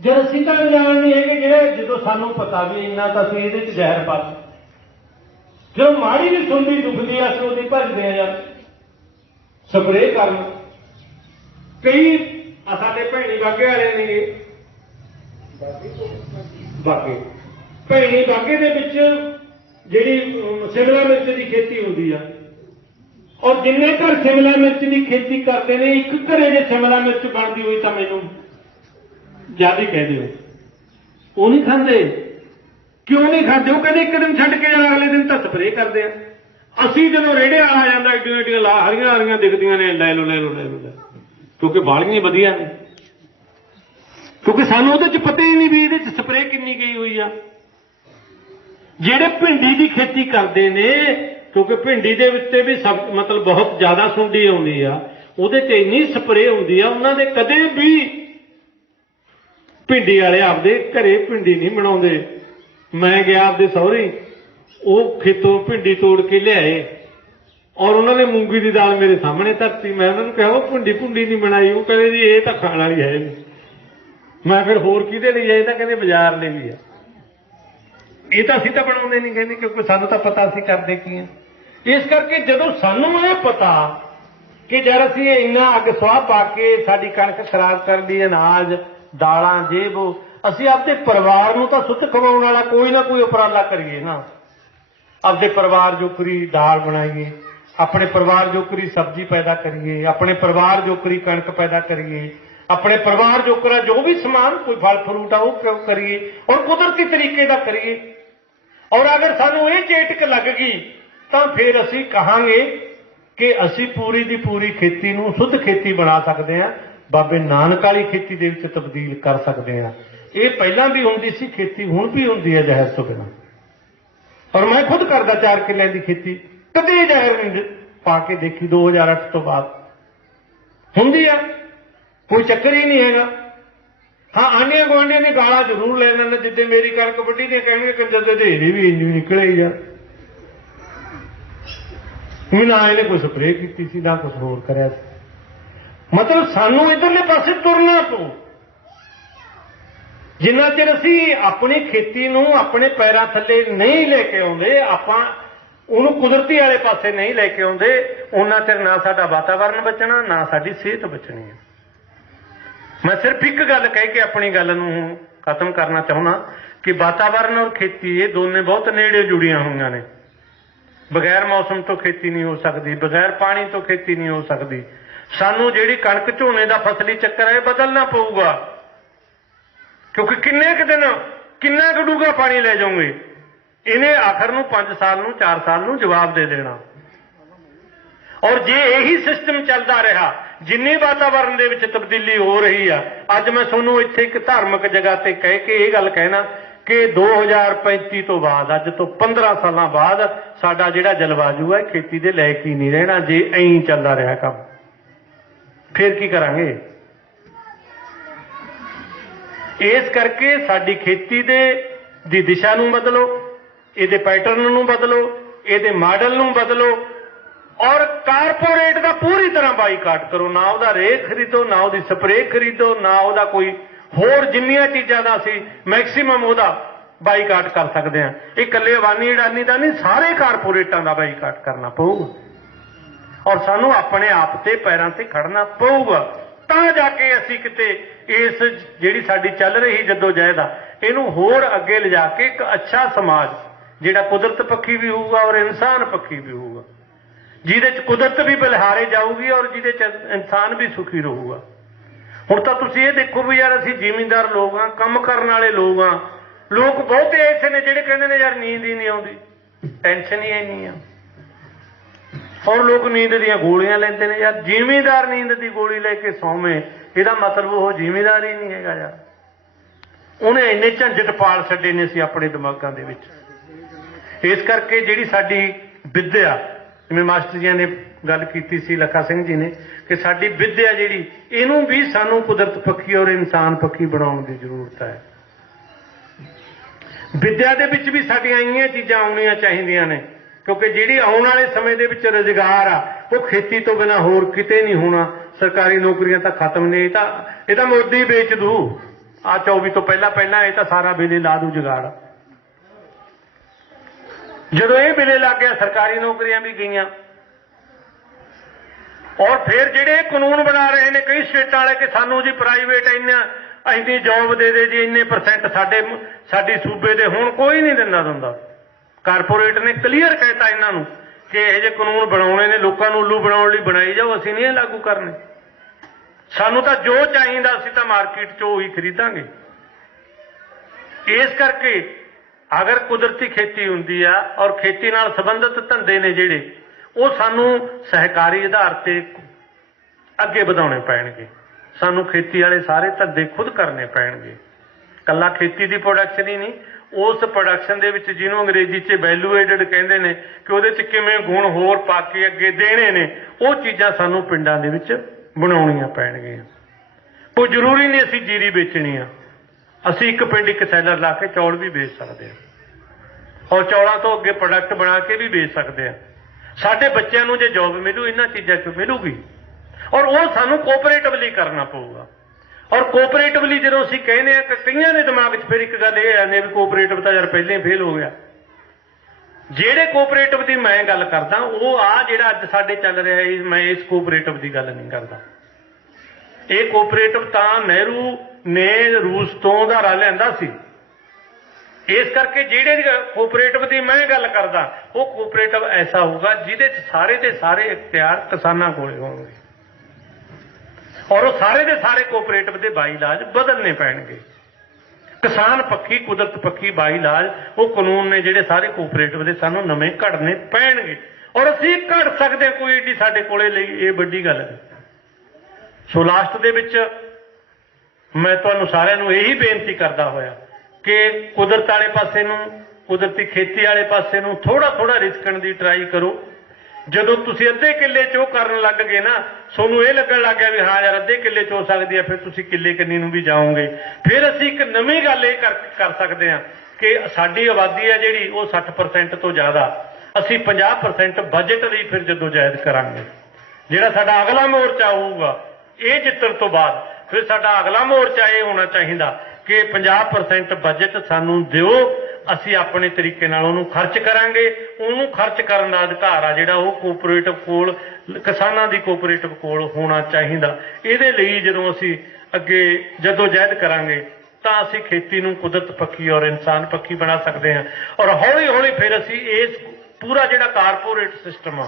जब असीं तो अनजान नहीं है कि जो सानू पता भी इन्ना तो असीं इहदे च जहर पा जो माड़ी भी सुनती दुखती है असीं उहदी भजदे आ यार स्प्रे करन। कई साडे भैणी बागे वाले ने बागे भैणी बागे दे विच ਜਿਹੜੀ शिमला मिर्च की खेती होती है, और जिन्ने घर शिमला मिर्च की खेती करते हैं, एक घरे जे शिमला मिर्च बनती हुई तो मैनू ज्यादा कह दिओ वो नहीं खाते। क्यों नहीं खाते? वो कहते एक दिन छड्ड के अगले दिन तो स्प्रे करते हैं। ਅਸੀਂ ਜਦੋਂ ਰੇੜੇ ਵਾਲਾ ਆ ਜਾਂਦਾ ਏਡੀਆਂ ਏਡੀਆਂ ਹਰੀਆਂ ਹਰੀਆਂ ਦਿਖਦੀਆਂ ਨੇ, ਲੈ ਲਓ ਲੈ ਲਓ ਲੈ ਲਓ, ਕਿਉਂਕਿ ਬਾਲੀਆਂ ਵਧੀਆ ਨੇ, ਕਿਉਂਕਿ ਸਾਨੂੰ ਉਹਦੇ ਚ ਪਤਾ ਹੀ ਨਹੀਂ ਵੀ ਇਹਦੇ ਚ ਸਪਰੇਅ ਕਿੰਨੀ ਗਈ ਹੋਈ ਆ। ਜਿਹੜੇ ਭਿੰਡੀ ਦੀ ਖੇਤੀ ਕਰਦੇ ਨੇ, ਕਿਉਂਕਿ ਭਿੰਡੀ ਦੇ ਉੱਤੇ ਵੀ ਮਤਲਬ ਬਹੁਤ ਜ਼ਿਆਦਾ ਸੁੰਡੀ ਆਉਂਦੀ ਆ, ਉਹਦੇ ਚ ਇੰਨੀ ਸਪਰੇਅ ਹੁੰਦੀ ਆ, ਉਹਨਾਂ ਦੇ ਕਦੇ ਵੀ ਭਿੰਡੀ ਵਾਲੇ ਆਪਦੇ ਘਰੇ ਭਿੰਡੀ ਨਹੀਂ ਬਣਾਉਂਦੇ। ਮੈਂ ਗਿਆ ਆਪਦੇ ਸਹੁਰੇ, ਉਹ ਖੇਤੋਂ ਭਿੰਡੀ ਤੋੜ ਕੇ ਲਿਆਏ ਔਰ ਉਹਨਾਂ ਨੇ ਮੂੰਗੀ ਦੀ ਦਾਲ ਮੇਰੇ ਸਾਹਮਣੇ ਧਰਤੀ। ਮੈਂ ਉਹਨਾਂ ਨੂੰ ਕਿਹਾ ਉਹ ਭਿੰਡੀ ਭੁੰਡੀ ਨਹੀਂ ਬਣਾਈ। ਉਹ ਕਹਿੰਦੇ ਜੀ ਇਹ ਤਾਂ ਖਾਣ ਵਾਲੀ ਹੈ ਨਹੀਂ। ਮੈਂ ਫਿਰ ਹੋਰ ਕਿਹਦੇ ਲਈ ਆਏ? ਤਾਂ ਕਹਿੰਦੇ ਬਾਜ਼ਾਰ ਲਈ ਵੀ ਆ। ਇਹ ਤਾਂ ਅਸੀਂ ਤਾਂ ਬਣਾਉਂਦੇ ਨਹੀਂ, ਕਹਿੰਦੇ, ਕਿਉਂਕਿ ਸਾਨੂੰ ਤਾਂ ਪਤਾ ਅਸੀਂ ਕਰਦੇ ਕੀ ਆ। ਇਸ ਕਰਕੇ ਜਦੋਂ ਸਾਨੂੰ ਇਹ ਪਤਾ ਕਿ ਜਦ ਅਸੀਂ ਇੰਨਾ ਅੱਗ ਸੁਆਹ ਪਾ ਕੇ ਸਾਡੀ ਕਣਕ ਖਰਾਬ ਕਰ ਲਈ, ਅਨਾਜ ਦਾਲਾਂ ਜੇਬ, ਅਸੀਂ ਆਪਦੇ ਪਰਿਵਾਰ ਨੂੰ ਤਾਂ ਸੁੱਧ ਖਵਾਉਣ ਵਾਲਾ ਕੋਈ ਨਾ ਕੋਈ ਉਪਰਾਲਾ ਕਰੀਏ ਨਾ। ਆਪਦੇ ਪਰਿਵਾਰ ਜੋਕਰੀ ਦਾਲ ਬਣਾਈਏ, ਆਪਣੇ ਪਰਿਵਾਰ ਜੋਕਰੀ ਸਬਜ਼ੀ ਪੈਦਾ ਕਰੀਏ, ਆਪਣੇ ਪਰਿਵਾਰ ਜੋਕਰੀ ਕਣਕ ਪੈਦਾ ਕਰੀਏ, ਆਪਣੇ ਪਰਿਵਾਰ ਜੋਕਰਾ ਜੋ ਵੀ ਸਮਾਨ ਕੋਈ ਫਲ ਫਰੂਟ ਆ ਉਹ ਕਰੀਏ ਔਰ ਕੁਦਰਤੀ ਤਰੀਕੇ ਦਾ ਕਰੀਏ। ਔਰ ਅਗਰ ਸਾਨੂੰ ਇਹ ਚੇਟਕ ਲੱਗ ਗਈ ਤਾਂ ਫਿਰ ਅਸੀਂ ਕਹਾਂਗੇ ਕਿ ਅਸੀਂ ਪੂਰੀ ਦੀ ਪੂਰੀ ਖੇਤੀ ਨੂੰ ਸ਼ੁੱਧ ਖੇਤੀ ਬਣਾ ਸਕਦੇ ਹਾਂ, ਬਾਬੇ ਨਾਨਕ ਵਾਲੀ ਖੇਤੀ ਦੇ ਵਿੱਚ ਤਬਦੀਲ ਕਰ ਸਕਦੇ ਹਾਂ। ਇਹ ਪਹਿਲਾਂ ਵੀ ਹੁੰਦੀ ਸੀ ਖੇਤੀ, ਹੁਣ ਵੀ ਹੁੰਦੀ ਹੈ ਜ਼ਹਿਰ ਤੋਂ ਬਿਨਾਂ। ਔਰ ਮੈਂ ਖੁਦ ਕਰਦਾ 4 ਕਿੱਲਿਆਂ ਦੀ ਖੇਤੀ, ਕਦੇ ਜ਼ਹਿਰ ਨਹੀਂ ਪਾ ਕੇ ਦੇਖੀ 2008 ਤੋਂ ਬਾਅਦ। ਹੁੰਦੀ ਆ, ਕੋਈ ਚੱਕਰ ਹੀ ਨਹੀਂ ਹੈਗਾ। ਹਾਂ, ਆਂਢੀਆਂ ਗੁਆਂਢੀਆਂ ਨੇ ਗਾਲਾਂ ਜ਼ਰੂਰ ਲੈ ਲੈਣਾ, ਜਿੱਦੇ ਮੇਰੀ ਕਣਕ ਵੱਢੀ ਦੇ ਕਹਿਣਗੇ ਕੰਜਰ ਦੇ ਢੇਰੀ ਵੀ ਇੰਝ ਨਿਕਲੇ ਹੀ ਯਾਰ। ਨਾ ਇਹਨੇ ਕੋਈ ਸਪਰੇਅ ਕੀਤੀ ਸੀ, ਨਾ ਕੁਛ ਹੋਰ ਕਰਿਆ ਸੀ। ਮਤਲਬ ਸਾਨੂੰ ਇੱਧਰਲੇ ਪਾਸੇ ਤੁਰਨਾ ਪਊ। ਜਿੰਨਾ ਚਿਰ ਅਸੀਂ ਆਪਣੀ ਖੇਤੀ ਨੂੰ ਆਪਣੇ ਪੈਰਾਂ ਥੱਲੇ ਨਹੀਂ ਲੈ ਕੇ ਆਉਂਦੇ, ਆਪਾਂ ਉਹਨੂੰ ਕੁਦਰਤੀ ਵਾਲੇ ਪਾਸੇ ਨਹੀਂ ਲੈ ਕੇ ਆਉਂਦੇ, ਉਹਨਾਂ ਚਿਰ ਨਾ ਸਾਡਾ ਵਾਤਾਵਰਨ ਬਚਣਾ, ਨਾ ਸਾਡੀ ਸਿਹਤ ਬਚਣੀ ਹੈ। ਮੈਂ ਸਿਰਫ ਇੱਕ ਗੱਲ ਕਹਿ ਕੇ ਆਪਣੀ ਗੱਲ ਨੂੰ ਖਤਮ ਕਰਨਾ ਚਾਹੁੰਦਾ ਕਿ ਵਾਤਾਵਰਨ ਔਰ ਖੇਤੀ ਇਹ ਦੋਨੇ ਬਹੁਤ ਨੇੜੇ ਜੁੜੀਆਂ ਹੋਈਆਂ ਨੇ। ਬਗੈਰ ਮੌਸਮ ਤੋਂ ਖੇਤੀ ਨਹੀਂ ਹੋ ਸਕਦੀ, ਬਗੈਰ ਪਾਣੀ ਤੋਂ ਖੇਤੀ ਨਹੀਂ ਹੋ ਸਕਦੀ। ਸਾਨੂੰ ਜਿਹੜੀ ਕਣਕ ਝੋਨੇ ਦਾ ਫਸਲੀ ਚੱਕਰ ਹੈ ਇਹ ਬਦਲਣਾ ਪਊਗਾ, ਕਿਉਂਕਿ ਕਿੰਨੇ ਕੁ ਦਿਨ ਕਿੰਨਾ ਕੁ ਡੂੰਘਾ ਪਾਣੀ ਲੈ ਜਾਓਗੇ, ਇਹਨੇ ਆਖਰ ਨੂੰ 5 ਸਾਲ ਨੂੰ 4 ਸਾਲ ਨੂੰ ਜਵਾਬ ਦੇ ਦੇਣਾ। ਔਰ ਜੇ ਇਹੀ ਸਿਸਟਮ ਚੱਲਦਾ ਰਿਹਾ, ਜਿੰਨੀ ਵਾਤਾਵਰਨ ਦੇ ਵਿੱਚ ਤਬਦੀਲੀ ਹੋ ਰਹੀ ਆ, ਅੱਜ ਮੈਂ ਤੁਹਾਨੂੰ ਇੱਥੇ ਇੱਕ ਧਾਰਮਿਕ ਜਗ੍ਹਾ ਤੇ ਕਹਿ ਕੇ ਇਹ ਗੱਲ ਕਹਿਣਾ ਕਿ 2035 ਤੋਂ ਬਾਅਦ, ਅੱਜ ਤੋਂ 15 ਸਾਲਾਂ ਬਾਅਦ ਸਾਡਾ ਜਿਹੜਾ ਜਲਵਾਯੂ ਹੈ ਖੇਤੀ ਦੇ ਲਾਇਕ ਹੀ ਨਹੀਂ ਰਹਿਣਾ। ਜੇ ਐਂ ਚੱਲਦਾ ਰਿਹਾ ਕੰਮ, ਫਿਰ ਕੀ ਕਰਾਂਗੇ? ਇਸ ਕਰਕੇ ਸਾਡੀ ਖੇਤੀ ਦੀ ਦਿਸ਼ਾ ਨੂੰ ਬਦਲੋ, ਇਹਦੇ ਪੈਟਰਨ ਨੂੰ ਬਦਲੋ, ਇਹਦੇ ਮਾਡਲ ਨੂੰ ਬਦਲੋ ਔਰ ਕਾਰਪੋਰੇਟ ਦਾ ਪੂਰੀ ਤਰ੍ਹਾਂ ਬਾਈਕਾਟ ਕਰੋ। ਨਾ ਉਹਦਾ ਰੇਹ ਖਰੀਦੋ, ਨਾ ਉਹਦੀ ਸਪਰੇਅ ਖਰੀਦੋ, ਨਾ ਉਹਦਾ ਕੋਈ ਹੋਰ ਜਿੰਨੀਆਂ ਚੀਜ਼ਾਂ ਦਾ ਅਸੀਂ ਮੈਕਸਿਮਮ ਉਹਦਾ ਬਾਈਕਾਟ ਕਰ ਸਕਦੇ ਹਾਂ। ਇਹ ਇਕੱਲੇ ਅਵਾਨੀ ਅਡਾਨੀ ਦਾ ਨਹੀਂ, ਸਾਰੇ ਕਾਰਪੋਰੇਟਾਂ ਦਾ ਬਾਈਕਾਟ ਕਰਨਾ ਪਊਗਾ ਔਰ ਸਾਨੂੰ ਆਪਣੇ ਆਪ ਤੇ ਪੈਰਾਂ ਤੇ ਖੜਨਾ ਪਊਗਾ। ਤਾਂ ਜਾ ਕੇ ਅਸੀਂ ਕਿਤੇ ਇਸ ਜਿਹੜੀ ਸਾਡੀ ਚੱਲ ਰਹੀ ਜੱਦੋ-ਜਹਿਦ ਆ, ਇਹਨੂੰ ਹੋਰ ਅੱਗੇ ਲਿਜਾ ਕੇ ਇੱਕ ਅੱਛਾ ਸਮਾਜ ਜਿਹੜਾ ਕੁਦਰਤ ਪੱਖੀ ਵੀ ਹੋਊਗਾ ਔਰ ਇਨਸਾਨ ਪੱਖੀ ਵੀ ਹੋਊਗਾ, ਜਿਹਦੇ 'ਚ ਕੁਦਰਤ ਵੀ ਬਲਿਹਾਰੇ ਜਾਊਗੀ ਔਰ ਜਿਹਦੇ 'ਚ ਇਨਸਾਨ ਵੀ ਸੁਖੀ ਰਹੂਗਾ। ਹੁਣ ਤਾਂ ਤੁਸੀਂ ਇਹ ਦੇਖੋ ਵੀ ਯਾਰ ਅਸੀਂ ਜ਼ਿਮੀਂਦਾਰ ਲੋਕ ਹਾਂ, ਕੰਮ ਕਰਨ ਵਾਲੇ ਲੋਕ ਹਾਂ। ਲੋਕ ਬਹੁਤੇ ਐਸੇ ਨੇ ਜਿਹੜੇ ਕਹਿੰਦੇ ਨੇ ਯਾਰ ਨੀਂਦ ਹੀ ਨਹੀਂ ਆਉਂਦੀ, ਟੈਨਸ਼ਨ ਹੀ ਇੰਨੀ ਆ। ਔਰ ਲੋਕ ਨੀਂਦ ਦੀਆਂ ਗੋਲੀਆਂ ਲੈਂਦੇ ਨੇ। ਯਾਰ ਜ਼ਿਮੀਂਦਾਰ ਨੀਂਦ ਦੀ ਗੋਲੀ ਲੈ ਕੇ ਸੌਵੇਂ, ਇਹਦਾ ਮਤਲਬ ਉਹ ਜ਼ਿਮੀਂਦਾਰ ਹੀ ਨਹੀਂ ਹੈਗਾ ਯਾਰ। ਉਹਨੇ ਇੰਨੇ ਝੰਜਟ ਪਾਲ ਛੱਡੇ ਨੇ ਅਸੀਂ ਆਪਣੇ ਦਿਮਾਗਾਂ ਦੇ ਵਿੱਚ। ਇਸ ਕਰਕੇ ਜਿਹੜੀ ਸਾਡੀ ਵਿੱਦਿਆ, ਜਿਵੇਂ ਮਾਸਟਰ ਜੀ ਨੇ ਗੱਲ ਕੀਤੀ ਸੀ, ਲੱਖਾ ਸਿੰਘ ਜੀ ਨੇ, ਕਿ ਸਾਡੀ ਵਿੱਦਿਆ ਜਿਹੜੀ, ਇਹਨੂੰ ਵੀ ਸਾਨੂੰ ਕੁਦਰਤ ਪੱਖੀ ਔਰ ਇਨਸਾਨ ਪੱਖੀ ਬਣਾਉਣ ਦੀ ਜ਼ਰੂਰਤ ਹੈ। ਵਿੱਦਿਆ ਦੇ ਵਿੱਚ ਵੀ ਸਾਡੀਆਂ ਇੰਨੀਆਂ ਚੀਜ਼ਾਂ ਆਉਣੀਆਂ ਚਾਹੀਦੀਆਂ ਨੇ, ਕਿਉਂਕਿ ਜਿਹੜੀ ਆਉਣ ਵਾਲੇ ਸਮੇਂ ਦੇ ਵਿੱਚ ਰੁਜ਼ਗਾਰ ਆ ਉਹ ਖੇਤੀ ਤੋਂ ਬਿਨਾਂ ਹੋਰ ਕਿਤੇ ਨਹੀਂ ਹੋਣਾ। ਸਰਕਾਰੀ ਨੌਕਰੀਆਂ ਤਾਂ ਖਤਮ ਨੇ, ਇਹ ਤਾਂ ਮੋਦੀ ਵੇਚ ਦੂ। ਆ 24 ਤੋਂ ਪਹਿਲਾਂ ਇਹ ਤਾਂ ਸਾਰਾ ਬਿੱਲੇ ਲਾ ਦੂ ਜੁਗਾੜ। ਜਦੋਂ ਇਹ ਬਿੱਲੇ ਲੱਗ ਗਿਆ ਸਰਕਾਰੀ ਨੌਕਰੀਆਂ ਵੀ ਗਈਆਂ। ਔਰ ਫਿਰ ਜਿਹੜੇ ਕਾਨੂੰਨ ਬਣਾ ਰਹੇ ਨੇ ਕਈ ਸਟੇਟਾਂ ਵਾਲੇ ਕਿ ਸਾਨੂੰ ਜੀ ਪ੍ਰਾਈਵੇਟ ਇੰਨੀ ਜੌਬ ਦੇ ਦੇ ਜੀ, ਇੰਨੇ % ਸਾਡੀ ਸੂਬੇ ਦੇ। ਹੁਣ ਕੋਈ ਨਹੀਂ ਦਿੰਦਾ। ਕਾਰਪੋਰੇਟ ਨੇ ਕਲੀਅਰ ਕਹਿਤਾ ਇਹਨਾਂ ਨੂੰ कि यह जे कानून बनाने ने लोगों को उल्लू बनाने लिए बनाई जाओ, असीं नहीं लागू करने। सानू तो जो चाहिए असीं तो मार्केट चो ही खरीदांगे। इस करके अगर कुदरती खेती हुंदी आ और खेती नाल संबंधित धंधे ने जिहड़े वो सानू सहकारी आधार ते अगे वधाउणे पैणगे। सानू खेती वाले सारे धंधे खुद करने पैणगे। कल्ला खेती की प्रोडक्शन ही नहीं, उस प्रोडक्शन दे विच जिन्हों अंग्रेजी च वैल्यू एडिड कहंदे ने कि उहदे च किवें गुण होर पा के अगे देने ने, वो चीज़ां सानू पिंडां दे विच बनाउणियां पैणगीਆਂ। कोई जरूरी नहीं असीं जीरी बेचनी आ, असीं एक पिंड एक सैलर ला के चौल भी बेच सकते हैं और चौलों तो अगे प्रोडक्ट बना के भी बेच सकते हैं। साडे बच्चों को जो जॉब मिलू इन्हां चीज़ां चों मिलूगी और वो सानू कोऑपरेटिवली करना पऊगा। और कोऑपरेटिवली जो असीं कहने कि कईयां दे दिमाग 'च फिर एक गल ये आने भी कोऑपरेटिव तो यार पहले ही फेल हो गया। ਜਿਹੜੇ कोऑपरेटिव की मैं गल करदा वो आ जिहड़ा अज साडे चल रहा है, मैं इस कोऑपरेटिव की गल नहीं करदा। ये कोऑपरेटिव तां नेहरू ने रूस तो उधारा लिआंदा सी। इस करके ਜਿਹੜੇ कोऑपरेटिव की मैं गल करदा वो कोऑपरेटिव ऐसा होगा जिहदे च सारे के सारे इख्तियार किसानां कोल होणगे और वो सारे के सारे कोऑपरेटिव के बाईलाज बदलने पैणगे। किसान पक्षी कुदरत पक्षी बाईलाज वो कानून ने जिहड़े सारे कोऑपरेटिव के सानू नवें घड़ने पैणगे और असीं घड़ सकते हैं। कोई एडी साडे कोले लई ये वड्डी गल नहीं। सो लास्ट दे विच मैं तुहानू सारिआं नू यही बेनती करदा होया कि कुदरत वाले पासे नू कुदरती खेती वाले पासे नू थोड़ा थोड़ा रिस्कण की ट्राई करो। जदों तुसीं अद्धे किले चो करन लग गए ना, सोनू ये लगन लग गया भी हाँ यार अद्धे किले चो सकदी है, फिर तुसीं किले किन्नी नू भी जाओगे। फिर असीं एक नवीं गल ये कर सकते हैं कि साडी आबादी है जिहड़ी वो 60% तो ज़्यादा, असीं 50% बजट लई फिर जदोजहद करांगे। जिहड़ा साडा अगला मोर्चा होऊगा ये जितण तो बाद फिर साडा अगला मोर्चा ये होना चाहिए कि 50% बजट सानू दिओ, असीं अपने तरीके नाल उहनूं खर्च करांगे। उहनूं खर्च करन दा अधिकार आ जिहड़ा वो कोऑपरेटिव कोल किसानां दी कोऑपरेटिव कोल होना चाहिए। इहदे लई जदों असीं अगे जदोजहद करांगे तां असीं खेती नूं कुदरत पक्खी और इंसान पक्खी बना सकते हैं और हौली हौली फिर असीं इस पूरा जिहड़ा कारपोरेट सिस्टम आ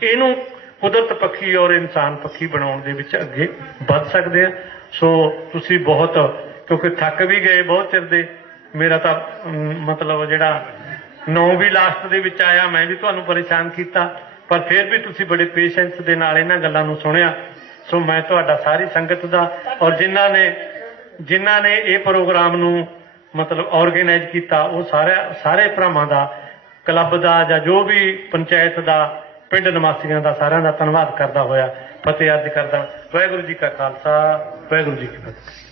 इहनूं कुदरत पक्खी और इंसान पक्खी बनाउण दे विच अगे वध सकते हैं। सो तुसीं बहुत क्योंकि थक भी गए बहुत चिर दे, मेरा तो मतलब जिहड़ा 9 भी लास्ट दे विच आया, मैं भी तुहानूं परेशान किया, पर फिर भी तुसीं बड़े पेशेंस दे नाल इन्हां गल्लां नूं सुणिया। सो मैं तुहाडा सारी संगत दा और जिन्हां ने ये प्रोग्राम नूं मतलब ऑर्गेनाइज किया वो सारे भरावां दा, क्लब दा जां जो भी पंचायत दा, पिंड निवासियों का सारिਆਂ ਦਾ ਧੰਨਵਾਦ करदा होया फतेह अर्ज करदा। वाहिगुरू जी का खालसा वाहिगुरू जी की फतेह।